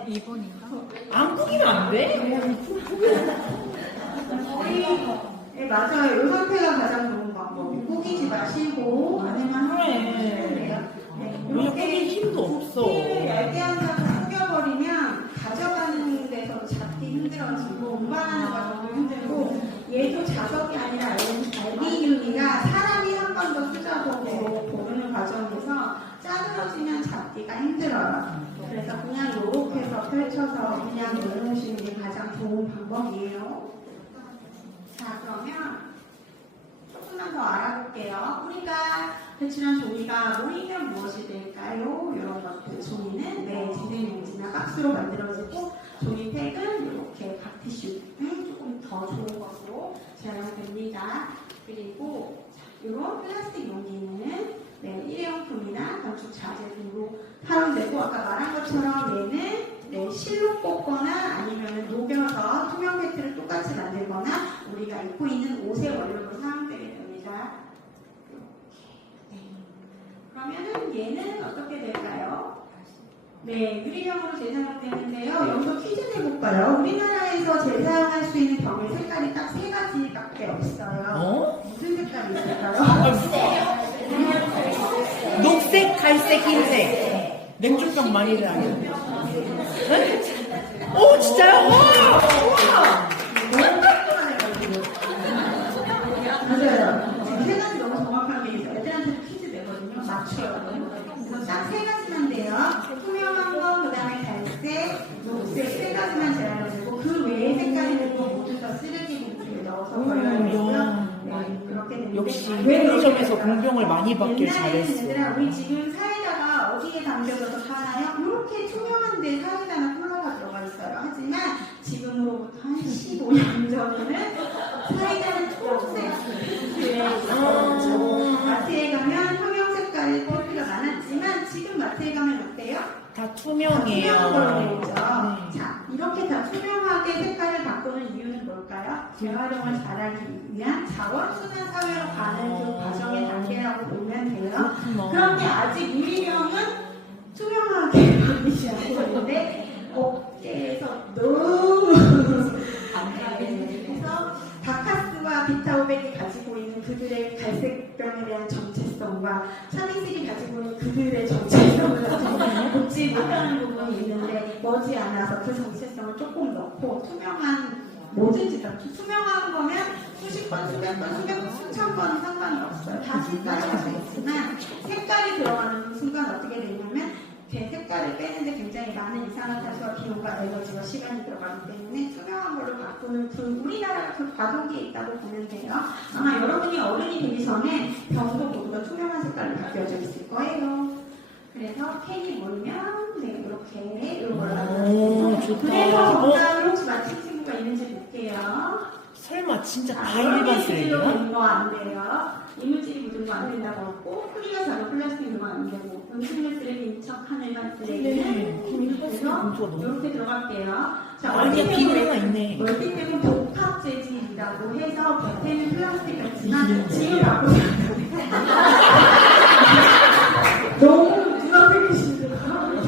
2번인가? 안 구기면 안 돼? 네, 맞아요. 이 상태가 가장 좋은 방법이 꾸기지 마시고 안에만 하면 돼요. 왜냐 꾸길 힘도 없어. 를 얇게 한다고 꾸겨버리면 가져가는 데서 잡기 힘들어지고 운반하는 과정도 힘들고 얘도 자석이 아니라 알미늄이라 사람이 한 번 더 수작업으로 고르는 과정에서 짜들어지면 잡기가 힘들어요. 그래서 그냥 이렇게 해서 펼쳐서 그냥 내놓으시는 게 가장 좋은 방법이에요. 자, 그러면 조금만 더 알아볼게요. 우리가 배출한 종이가 모이면 무엇이 될까요? 이런 것들 종이는 진행용지나 박스로 만들어지고 종이팩은 이렇게 각티슈 조금 더 좋은 것으로 사용됩니다. 그리고 이런 플라스틱 용기는 일회용품이나 건축 자재 등으로 사용되고 아까 말한 것처럼 얘는 실로 꽂거나 아니면 녹여서 투명 팩트를 똑같이 만들거나 우리가 입고 있는 옷의 원료로 사용되게 됩니다. 그러면은 얘는 어떻게 될까요? 유리병으로 재사용되는데요. 여기서 퀴즈 내볼까요? 우리나라에서 재사용할 수 있는 병의 색깔이 딱 3가지밖에 없어요. 무슨 색깔이 있을까요? 녹색, 갈색, 흰색. 맥주병 많이들 아는데. 오, 진짜요? 와! 맞아요. 지금 3가지 너무 정확하게 있어요. 애들한테 퀴즈 내거든요. 맞춰요. 그래서 딱 3가지만 돼요. 투명한 거, 그 다음에 갈색, 녹색 3가지만 제한을 되고 그 외의 색깔이 되고 모두 다 쓰레기 봉투에 넣어서 버려야 되고요. 그렇게 됩니다. 역시 왜 편의점에서 그럴까요? 공병을 많이 받길 옛날에는 잘했어. 얘들아 우리 지금 사이다가 어디에 담겨져서 파나요? 이렇게 투명한데 사이다나 콜라가 들어가 있어요. 하지만 지금으로부터 한 15년 전에는 사이다는 초록색 마트에 가면 투명 색깔의 커피가 많았지만 지금 마트에 가면 어때요? 다 투명한 걸로 되어 있죠. 투명해요. 자, 이렇게 다 투명하게 색깔을 바꾸는 이유는 뭘까요? 재활용을 잘하기 위한 자원순환 사회로 가는 그 과정의 단계라고 보면 돼요. 그런데 아직 유리병은 투명하게 바뀌지 않고 있는데 업계에서 너무 그래서 바카스와 비타오백이 가지고 있는 그들의 갈색병에 대한 정체성과 샤미슬이 가지고 있는 그들의 정체성을 돕지 못하는 부분이 있는데 머지않아서 그 정체성을 조금 넣고 투명한 뭐든지 다 투명한 거면 수십 번, 수백 번, 수천 번은 상관이 없어요. 다시 따라갈 수 있지만 색깔이 들어가는 순간 어떻게 되냐면 제 색깔을 빼는데 굉장히 많은 이산화탄소와 비용과 에너지와 시간이 들어가기 때문에 투명한 걸로 바꾸는 그 우리나라가 그 과도기에 있다고 보면 돼요. 아마 여러분이 어른이 되기 전에 병도 모두 다 투명한 색깔로 바뀌어져 있을 거예요. 그래서 캔이 몰면 네, 이렇게 이런 걸로 오, 좋다. 그래서 정답을 혹시 맞힌 친구가 있는지 볼게요. 설마 진짜 다 일반 쓰레기야? 묻은 거 안 돼요. 이물질이 묻은 거 안 된다고 하고 뿌리가 작은 플라스틱 묻은 거안 되고 음식물 쓰레기인 척하는 일반 쓰레기는 그래서 이렇게 들어갈게요. 자, 아니야, 비닐가 있네. 멀티템은 복합 재질이라고 해서 겉에는 플라스틱 같지만 지금 갖고 너무 누락되시더라고요.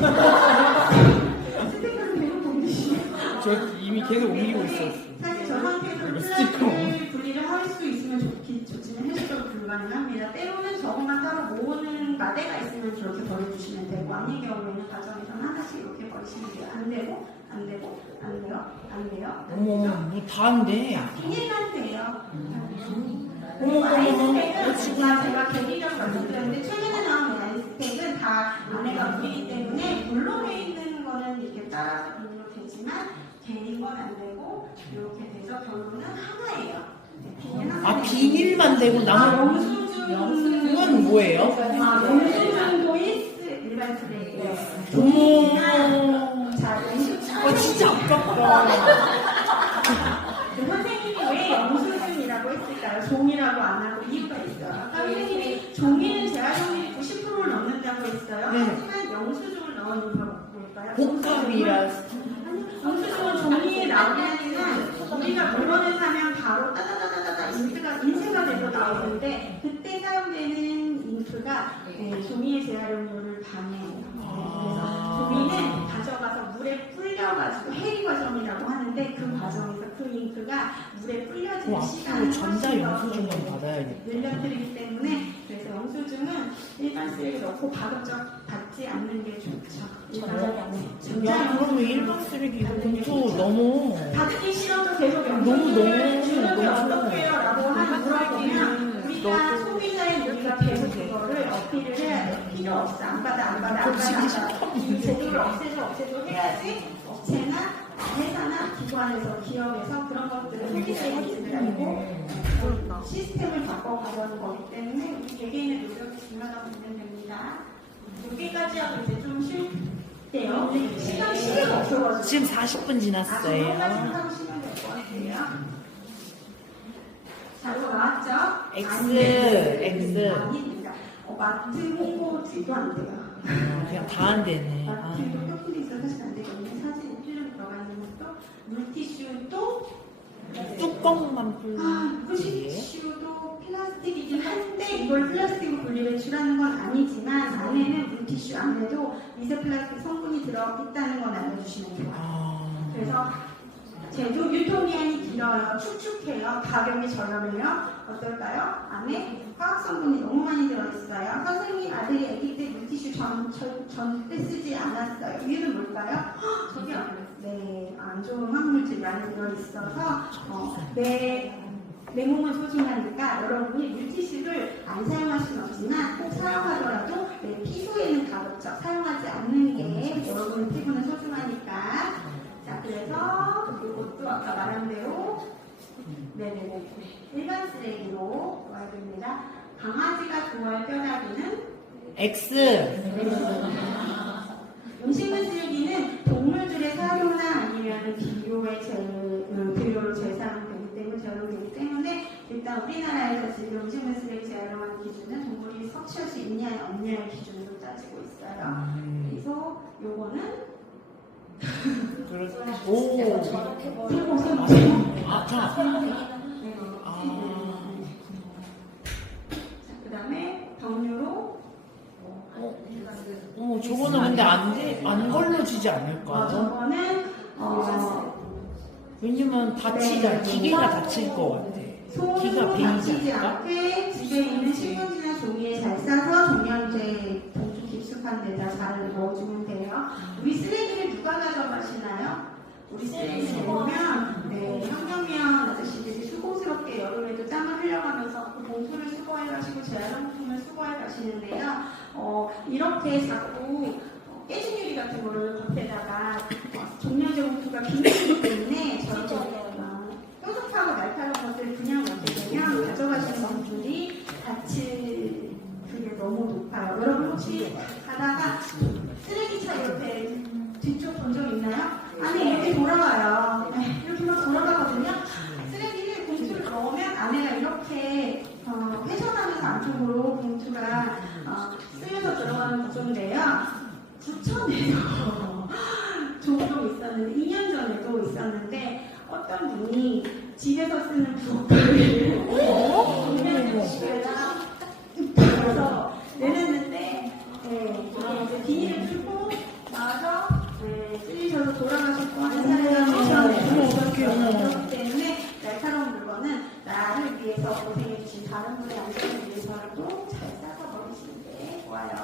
스티커는 계속 옮기시네요. 저 이미 계속 옮기고 있었어. 사실 저 상태에서 플라스틱 분리를 할 수 있으면 좋지만 현실적으로 불가능합니다. 때로는 저것만 따로 모으는 마대가 있으면 저렇게 버려주시면 되고 아닌 경우에는 가정에서는 하나씩 이렇게 버리시면 돼요. 안 되고 안 되고 안 돼요 안 돼요. 어머, 뭐다 안 돼. 비닐만 돼요. 어머, 아이스팩은 제가 개인적으로 말씀드렸는데 최근에 나온 아이스팩은 다 안에가 물이기 때문에 물로 돼 있는 거는 이렇게 따라서 비닐로 되지만 개인 건 안 되고 이렇게 돼서 결론은 하나예요. 아, 비닐만 되고 나머지 그건 뭐예요? 영수증도인 일반 쓰레기예요. 어머, 자, 진짜 아깝다. 선생님이 왜 영수증이라고 했을까요? 종이라고 안 하고 이유가 있어요. 아까 선생님이 종이는 재활용률이 90%를 넘는다고 했어요. 네. 하지만 영수증을 넣은 이유가 뭘까요? 복합이라. 영수증은 종이에 나오기는 우리가 물건을 사면 바로 따다다다다다 인쇄가 돼서 나오는데 그때 사용되는 잉크가 종이의 재활용률을 방해해요. 그래서 종이는 가져가서 물에 불려가지고 해리 과정이라고 하는데 그 과정에서 그 잉크가 물에 불려지는 시간을 전자 영수증만 받아야겠다. 늘려드리기 때문에 그래서 영수증은 일반 쓰레기 넣고 가급적 받지 않는 게 좋죠. 야, 그럼 왜 일반 쓰레기 이거 봉투 너무 받기 싫어도 계속 너무 영수증을 주는 게 너무 어떻게요? 라고 하는 물어보면 우리가 소비자의 우리가 계속 그거를 어필을 해야 돼. 필요 없어. 안 받아, 안 받아, 안 받아, 안 받아. 이 제도를 없애줘 해야지 업체나 회사나 기관에서 기업에서 그런 것들을 소비자의 가치를 알고 시스템을 바꿔가려는 거기 때문에 우리 개개인의 노력이 중요하다고 보면 됩니다. 여기까지 하고 이제 좀 쉴게요. 시간 없어가지고. 지금 40분 지났어요. 하고 쉬면 될 것 같아요. 자, 이거 나왔죠? X. 아닙니다. 마트 홍보지도 안 돼요. 그냥 다 안 되네. 마트도 표품이 있어서 사실 안 되거든요. 사진 필름 들어가 있는 것도 물티슈도 뚜껑만 풀지. 물티슈도 플라스틱이긴 한데 이걸 플라스틱으로 분리배출하는 건 아니지만 안에는 물티슈 안에도 미세 플라스틱 성분이 들어있다는 건 알려주시면 좋아요. 그래서 제조 유통기한이 길어요. 축축해요. 가격이 저렴해요. 어떨까요? 안에 화학 성분이 너무 많이 들어있어요. 선생님 아들이 아기 때 물티슈 전때 쓰지 않았어요. 이유는 뭘까요? 저기요. 네, 안 좋은 화학물질이 많이 들어있어서 내 몸은 소중하니까 여러분이 물티슈를 안 사용할 수는 없지만 꼭 사용하더라도 내 피부에는 가급적 사용하지 않는 게 여러분 피부는 소중하니까. 자, 그래서 이것도 아까 말한 대로 네네네 일반 쓰레기로 와야 됩니다. 강아지가 좋아할 뼈다귀는 X. 음식물 쓰레기는 동물들의 사료나 아니면 비료로 재사용되기 때문에 일단 우리나라에서 지금 음식물 쓰레기 재활용하는 기준은 동물이 섭취할 수 있냐 없냐의 기준으로 따지고 있어요. 그래서 요거는 오. 저렇게 뭐 머리 아까. 그 다음에 병류로 저거는 근데 안 걸러지지 않을까요? 저거는 왜냐면 다치자, 기계가 다칠 것 같아. 기가 손으로 베이지 다치지 않을까? 않게 집에 있는 신문지나 종이에 잘 싸서 종량제 봉투 깊숙한 데다 잘 넣어주면 돼요. 우리 쓰레기를 누가 가져가시나요? 우리 쓰레기 내면 환경미화원 아저씨들이 수고스럽게 여름에도 땀을 흘려가면서 그 봉투를 수거해가시고 재활용품을 수거해가시는데요. 이렇게 자꾸 깨진 유리 같은 거를 겉에다가 종량제 봉투가 비니기 때문에 저렇게 뾰족하고 날카로운 것들을 그냥 넣게 되면 가져가시는 분들이 다칠 그게 너무 높아요. 여러분 혹시 가다가 쓰레기차 옆에 뒤쪽 본 적 있나요? 안에 이렇게 돌아가요. 이렇게 막 돌아가거든요. 쓰레기를 봉투를 넣으면 안에가 이렇게 회전하면서 안쪽으로 봉투가 쓰여서 들어가는 구조인데요. 부천에서 종종 있었는데 2년 전에도 있었는데 어떤 분이 집에서 쓰는 부엌가루를 종량제에다가 뜯어서 내렸는데 이제 비닐을 풀고 나와서 쓸리셔서 돌아가셨고 하는 사례가 그렇기 때문에 날카로운 물건은 나를 위해서 고생해주신 다른 분의 안전을 위해서라도 잘 싸서 버리시는 게 좋아요.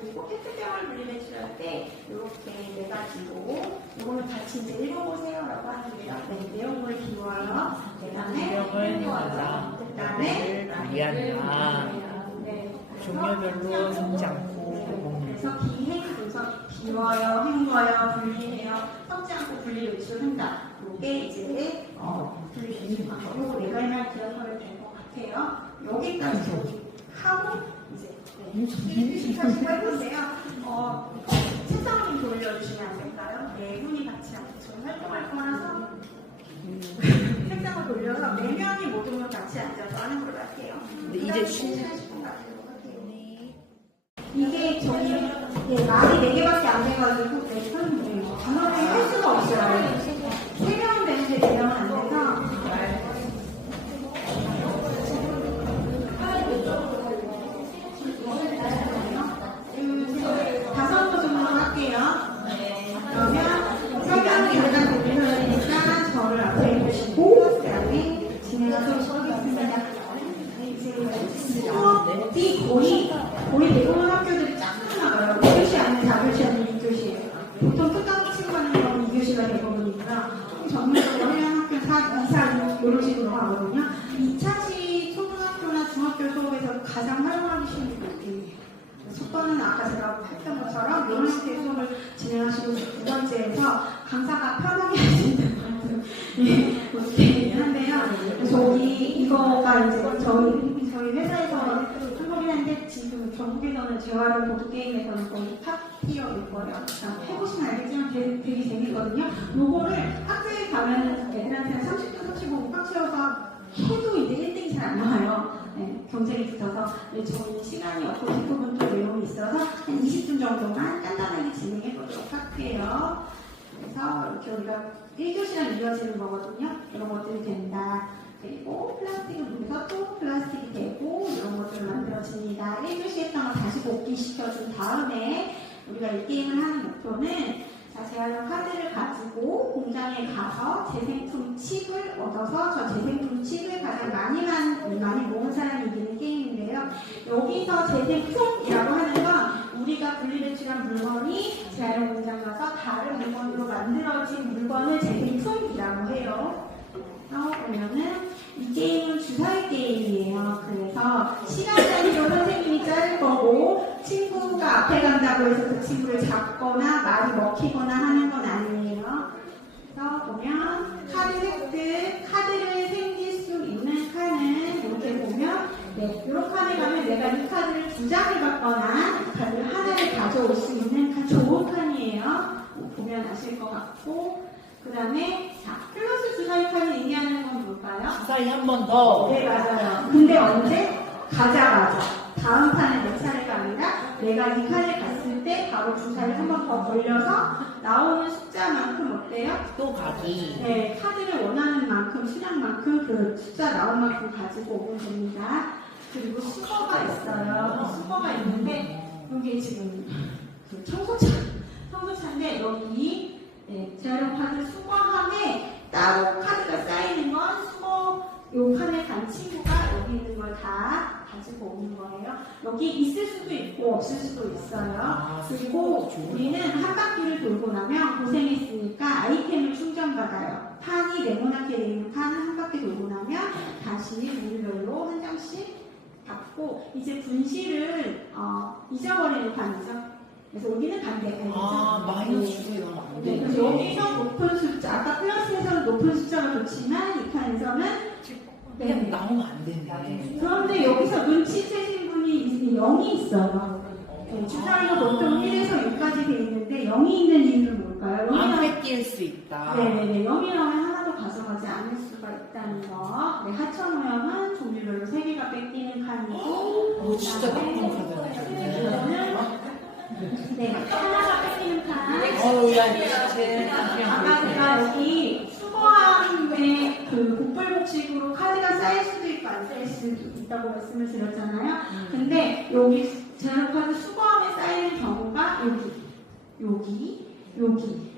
그리고 페트병을 분리배출할 때 이렇게 네 가지로 이거는 같이 이제 읽어보세요라고 하는데요. 내용물을 비워요. 그다음에 종류별로 섞지 않고. 그래서 비행 분석 비워요, 헹궈요, 분리해요, 섞지 않고 분리배출한다. 이게 이제 분리배출 방법. 요거 내가 이날 기억하면 될 것 같아요. 여기까지 하고 이제 하시고 해보세요. 책상을 좀 돌려주시면 안 될까요? 네 분이 같이 좀 활동할 거라서 책상을 돌려서 네 명이 모두 같이 앉아서 하는 걸로 할게요. 이제 이게 저희 말이 4개밖에 안 돼가지고 단어를 할 수가 없어요. 3명은 되는데 4명은 안 돼서 다섯 도중으로 할게요. 그러면 설명을 일단 돌리니까 저를 앞에 보시고 그다음에 진행하도록 하겠습니다. 수업이 거의 대부분 학교들이 쫙 나가요. 2교시 아니면 4교시 아니면 2교시예요. 보통 끝까지 치고 가는 건 2교시가 대부분이니까 조금 전문적으로 해야 학교 2사 이런 식으로 하거든요. 2차시 초등학교나 중학교 수업에서 가장 활용하기 쉬운 게 몇개예요. 첫 번은 아까 제가 했던 것처럼 이런 형태의 수업을 진행하시고 두 번째에서 강사가 편하게 할 수 있는 것들이긴 한데요. 이거가 이제 저희 회사에서 한 거긴 한데 지금 전국에서는 재활용 보드게임에서는 거의 탑티어일 거예요. 해보시면 알겠지만 되게 재밌거든요. 요거를 학교에 가면 애들한테 30분 35분 꽉 채워서 해도 이제 1등이 잘 안 나와요. 경쟁이 붙어서 저희 시간이 없고 뒷부분 또 내용이 있어서 한 20분 정도만 간단하게 진행해 보도록 할게요. 그래서 이렇게 우리가 1교시랑 이어지는 거거든요. 이런 것들이 된다. 그리고 플라스틱을 통해서 또 플라스틱이 되고 이런 것들을 만들어집니다. 1교시 했던 거 다시 복귀시켜준 다음에 우리가 이 게임을 하는 목표는 재활용 카드를 가지고 공장에 가서 재생품 칩을 얻어서 저 재생품 칩을 가장 많이 모은 사람이 이기는 게임인데요. 여기서 재생품이라고 하는 건 우리가 분리배출한 물건이 재활용 공장 가서 다른 물건으로 만들어진 물건을 재생품이라고 해요. 그러면은 이 게임은 주사위 게임이에요. 그래서 시간 단위로 선생님이 짤 거고 친구가 앞에 간다고 해서 그 친구를 잡거나 말이 먹히거나 하는 건 아니에요. 그래서 보면 카드 획득, 카드를 생길 수 있는 칸은 이렇게 보면 이런 칸에 가면 내가 이 카드를 2장을 받거나 이 카드를 하나를 가져올 수 있는 좋은 칸이에요. 보면 아실 것 같고, 그 다음에 자 플러스 주사위 칸이 의미하는 건 뭘까요? 주사위 한 번 더. 네, 맞아요. 근데 언제? 가자마자. 다음 판에 내 차례가 아니라 내가 이 칸을 갔을 때 바로 주사위를 한 번 더 걸려서 나오는 숫자만큼 어때요? 또 가기. 네, 카드를 원하는 만큼, 수량만큼 그 숫자 나온 만큼 가지고 오면 됩니다. 그리고 수거가 있어요. 수거가 있는데 이게 지금 그 청소차인데 여기 재활용 카드 수거함에 따로 카드가 쌓이는 건 수거 요 칸에 간 친구가 여기 있는 걸 다 가지고 오는 거예요. 여기 있을 수도 있고 없을 수도 있어요. 그리고 우리는 한 바퀴를 돌고 나면 고생했으니까 아이템을 충전받아요. 판이 네모나게 되어 있는 칸을 한 바퀴 돌고 나면 다시 물별로 한 장씩 받고 이제 분실을 잊어버리는 판이죠. 그래서 여기는 반대편이죠. 마이너스 주사위 나오면 안 네, 돼. 그래서 여기서 높은 숫자, 아까 플러스에서는 높은 숫자가 좋지만 이 칸에서는 그냥 나오면 안 되네. 그런데 여기서 눈치채신 분이 0이 있어요. 네, 주사위가 보통 1에서 6까지 돼 있는데 0이 있는 이유는 뭘까요? 안 뺏길 수 있다. 네네네. 0이라면 하나도 가져가지 않을 수가 있다는 거. 네, 하천오염은 종류별로 3개가 뺏기는 칸이고 진짜 나쁜 카드네. 네, 하나가 뺏기는 칸. 아까 제가 여기 수거함에 그 복불복식으로 카드가 쌓일 수도 있고 안 쌓일 수도 있다고 말씀을 드렸잖아요. 근데 여기 제가 카드 수거함에 쌓이는 경우가 여기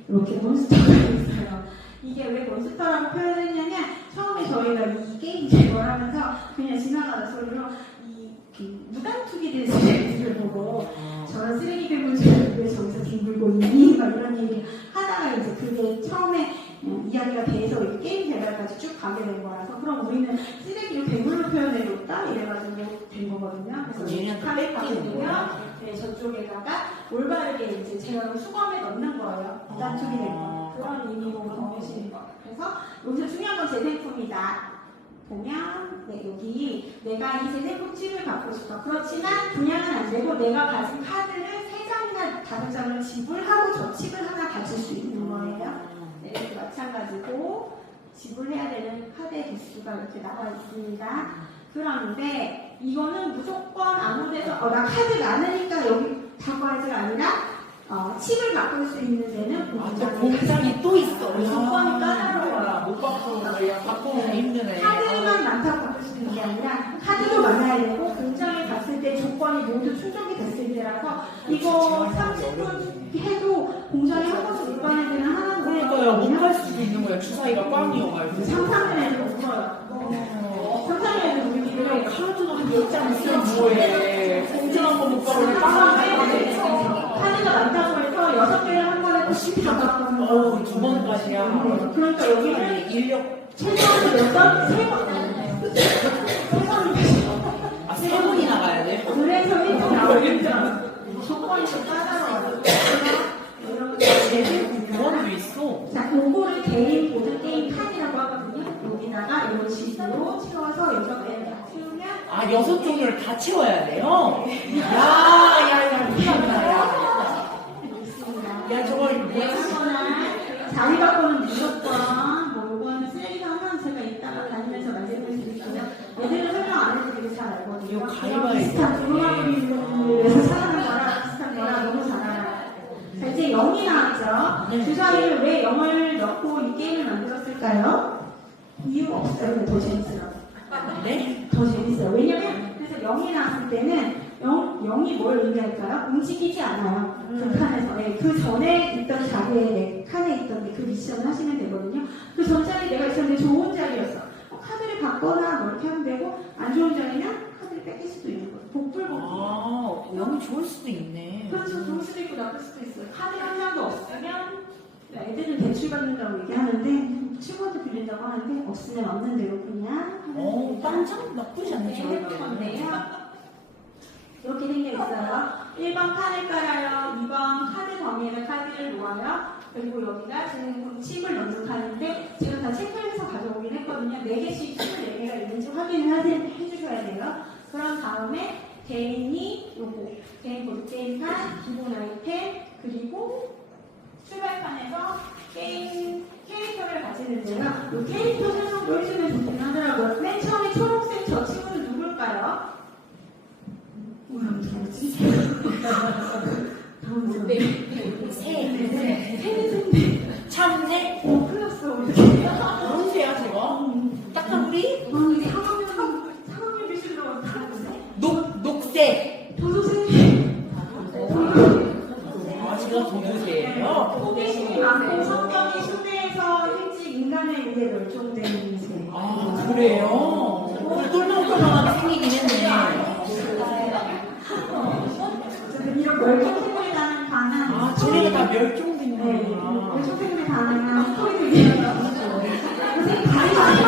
이렇게 몬스터가 있어요. 이게 왜 몬스터라고 표현했냐면 처음에 저희가 이 게임 제거를 하면서 그냥 지나가다 소리로 이 무단투기된 쓰레기를 보고 저런 쓰레기 괴물들을 왜 저기서 뒹굴고 있니? 막 이런 얘기 하다가 이제 그게 처음에 이야기가 돼서 이 게임 개발까지 쭉 가게 된 거라서 그럼 우리는 쓰레기를 괴물로 표현해줬다? 이래가지고 된 거거든요. 그래서 카메 가지고요. 네, 저쪽에다가 올바르게 이제 제가 수거함에 넣는 거예요. 무단투기된 거. 그런 의미로 넣으시는 거예요. 그래서 여기서 중요한 건 재생품이다. 보면 여기 내가 이 재생품 칩을 갖고 싶어. 그렇지만 분양은 안 되고 내가 가진 카드를 3장이나 5장을 지불하고 저 칩을 하나 가질 수 있는 거예요. 네, 이렇게 마찬가지고 지불해야 되는 카드의 개수가 이렇게 나와 있습니다. 그런데 이거는 무조건 아무 데서 나 카드 많으니까 여기 다가야지가 아니라 칩을 바꿀 수 있는 데는 공장이 또 있어. 조건이 까다로워요. 못 바꾸면 힘드네. 카드만 많다고 바꿀 수 있는 게 아니라 카드도 많아야 되고 공장에 갔을 때 조건이 모두 충족이 됐을 때라서 이거 30분 해도 공장에 한 번도 못 가는 데는 하나도 못 그러니까요, 못 갈 수도 있는 거야. 주사위가 꽝이어가지고. 상상을 해도 울어요. 상상을 해도 울기를 카드가 한 10장 있으면 뭐해. 공장 한번 못 가고 카드가 많다고 해서 6개를 한 번에 또 10이 다 바꾸는 두 번까지야. 그러니까 여기는 인력. 최소한 몇 번? 3번. 3번이 나가야 돼? 그래서 1등 나오니까 조건이 좀 까다로워요. 그런 게 있어. 자, 요거를 개인 보드 게임 칸이라고 하거든요. 여기다가 이런 식으로 채워서 6개를 다 채우면 6종을 다 채워야 돼요? 야, 있습니다. 야, 저걸 하거나 자리 바꾸는 무조건 뭐 요거는 쓰레기가 하면 제가 이따가 다니면서 말씀을 드릴게요. 애들은 설명 안 해도 되게 잘 알거든요. 이거 가위바위보. 비슷한 두루마기를 사는 거랑 비슷한 거랑 너무 잘 알아요. 자, 이제 0이 나왔죠. 주사위를 왜 0을 넣고 이 게임을 만들었을까요? 이유가 없어요. 근데 더 재밌어요. 네? 더 재밌어요. 왜냐면 그래서 0이 나왔을 때는 0이 뭘 의미할까요? 움직이지 않아요. 그 칸에서. 네, 그 전에 있던 자리에 칸에 있던 그 미션을 하시면 되거든요. 그 전 자리 내가 있었는데 좋은 자리였어. 카드를 바꿔나 뭐 이렇게 하면 되고 안 좋은 자리면 카드를 뺏길 수도 있는 거예요. 복불복이. 영이 좋을 수도 있네. 그렇죠. 좋을 수도 있고 나쁠 수도 있어요. 카드 한 장도 없으면 애들은 대출 받는다고 얘기하는데 친구한테 빌린다고 하는데 없으면 없는 대로 그냥 깜짝 나쁘지 않네. 해볼 건데요. 이렇게 생겨 있어요. 1번 판을 깔아요. 2번 카드 범위에다 카드를 놓아요. 그리고 여기가 지금 칩을 넣는 칸인데 제가 다 체크해서 가져오긴 했거든요. 4개씩 24개가 있는지 확인을 해주셔야 돼요. 그런 다음에 개인이 요거 개인 보드게임판, 기본 아이템, 그리고 출발판에서 게임 캐릭터를 가지는데요. 이 캐릭터 설명도 해주면 좋긴 하더라고요. 맨 처음에 초록색 저 친구는 누굴까요? 뭐야, 뭐지? 참새? 틀렸어. 어떡해. 뭔데야 저거? 딱한구리? 이게 상황률이 실로 다른데? 녹색. 도도새. 아 제가 도도새예요? 호기심이 많고 성격이 순대에서 일찍 인간의 일에 멸종된 새. 아 그래요? 똘망똘망하게 생기긴 했네. 이런 멸종생물이라는 강한 아 쟤네가 다 멸종된 네, 거구나. 멸종생물에 관한 스토리들이에요. 선생님 다리 많이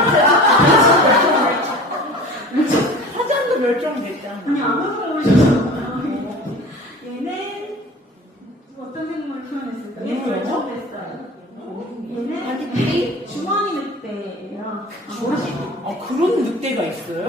사장도 멸종됐잖아. 아니 아무도 모르셨어요. 얘는 어떤 생물을 표현했을까요? 얘는 뭐예요? 멸종됐어요. 얘는 주머니 늑대예요. 아 그런 늑대가 있어요?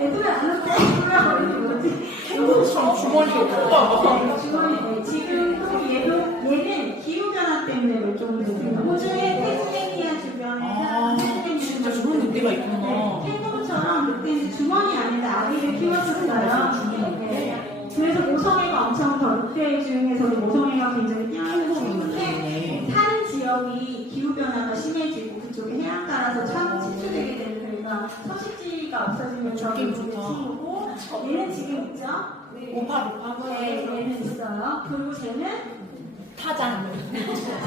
애들은 안 늑대라고 뭐지? 캥거루처럼 주머니가 크다. 주머니 지금 또 얘는 기후 변화 때문에 멸종됐어요. 호주의 태스메니아 주변에서 태스메니아 진짜 저런 늑대가 있구나. 네, 캥거루처럼 늑대는 주머니 안에다 아기를 키웠었어요. 네. 그래서 모성애가 엄청 더 늑대 중에서도 모성애가 굉장히 뛰어난데 사는 지역이 기후 변화가 심해지고 그쪽에 해안가라서 참 침수되게 되는 그러니까 서식지가 없어지면서 저기 그쪽에 좋다. 친구고 얘는 지금 있죠? 오파. 네, 얘는 있어요. 그리고 쟤는 타장.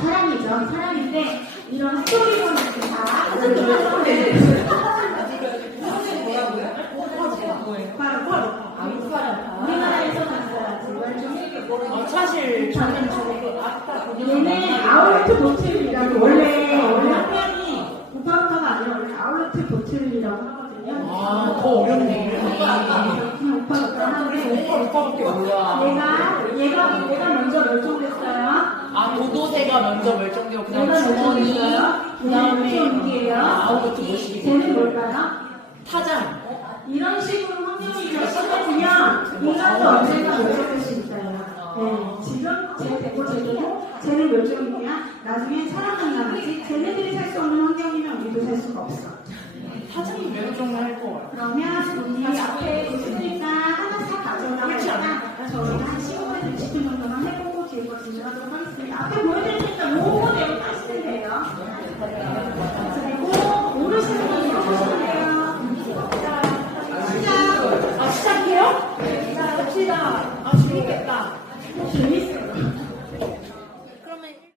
사람이죠. 사람인데 이런 스토리로 이렇게 다 사장도 뭐예요? 우리나라에서 봤어요. 아 사실 저는 저거 아까 얘는 아울레트 보틀이라고 원래 학명이 오파루파가 아니라 원래 아울레트 보틀이라고 하거든요. 아더 어렵네. 그냥 오파루파 하는데 오빠밖에 몰라. 얘가 먼저 멸종됐어요. 아 도도새가 먼저 멸종되고 그다음 얘가 주머니. 멸종됐어요. 그다음에 이게요. 아울레트 뭐시기? 쟤는 뭘까요? 타장. 이런 식으로 환경이 더 심해지면 인간도 언젠가 멸종될 수 있어요. 네, 지금 쟤 되고 쟤는 멸종이면 나중에 사람만 남았지 쟤네들이 살 수 없는 환경이면 우리도 살 수가 없어. 타장이 멸종을 할 거 같아. 그러면 우리 앞에 보시니까 하나씩 가져가니까 저희가 한 15분에서 20분 정도만 해보고 뒤에 거 진행하도록 하겠습니다. 앞에 보여드리니까 모으고 내용 하시면 돼요.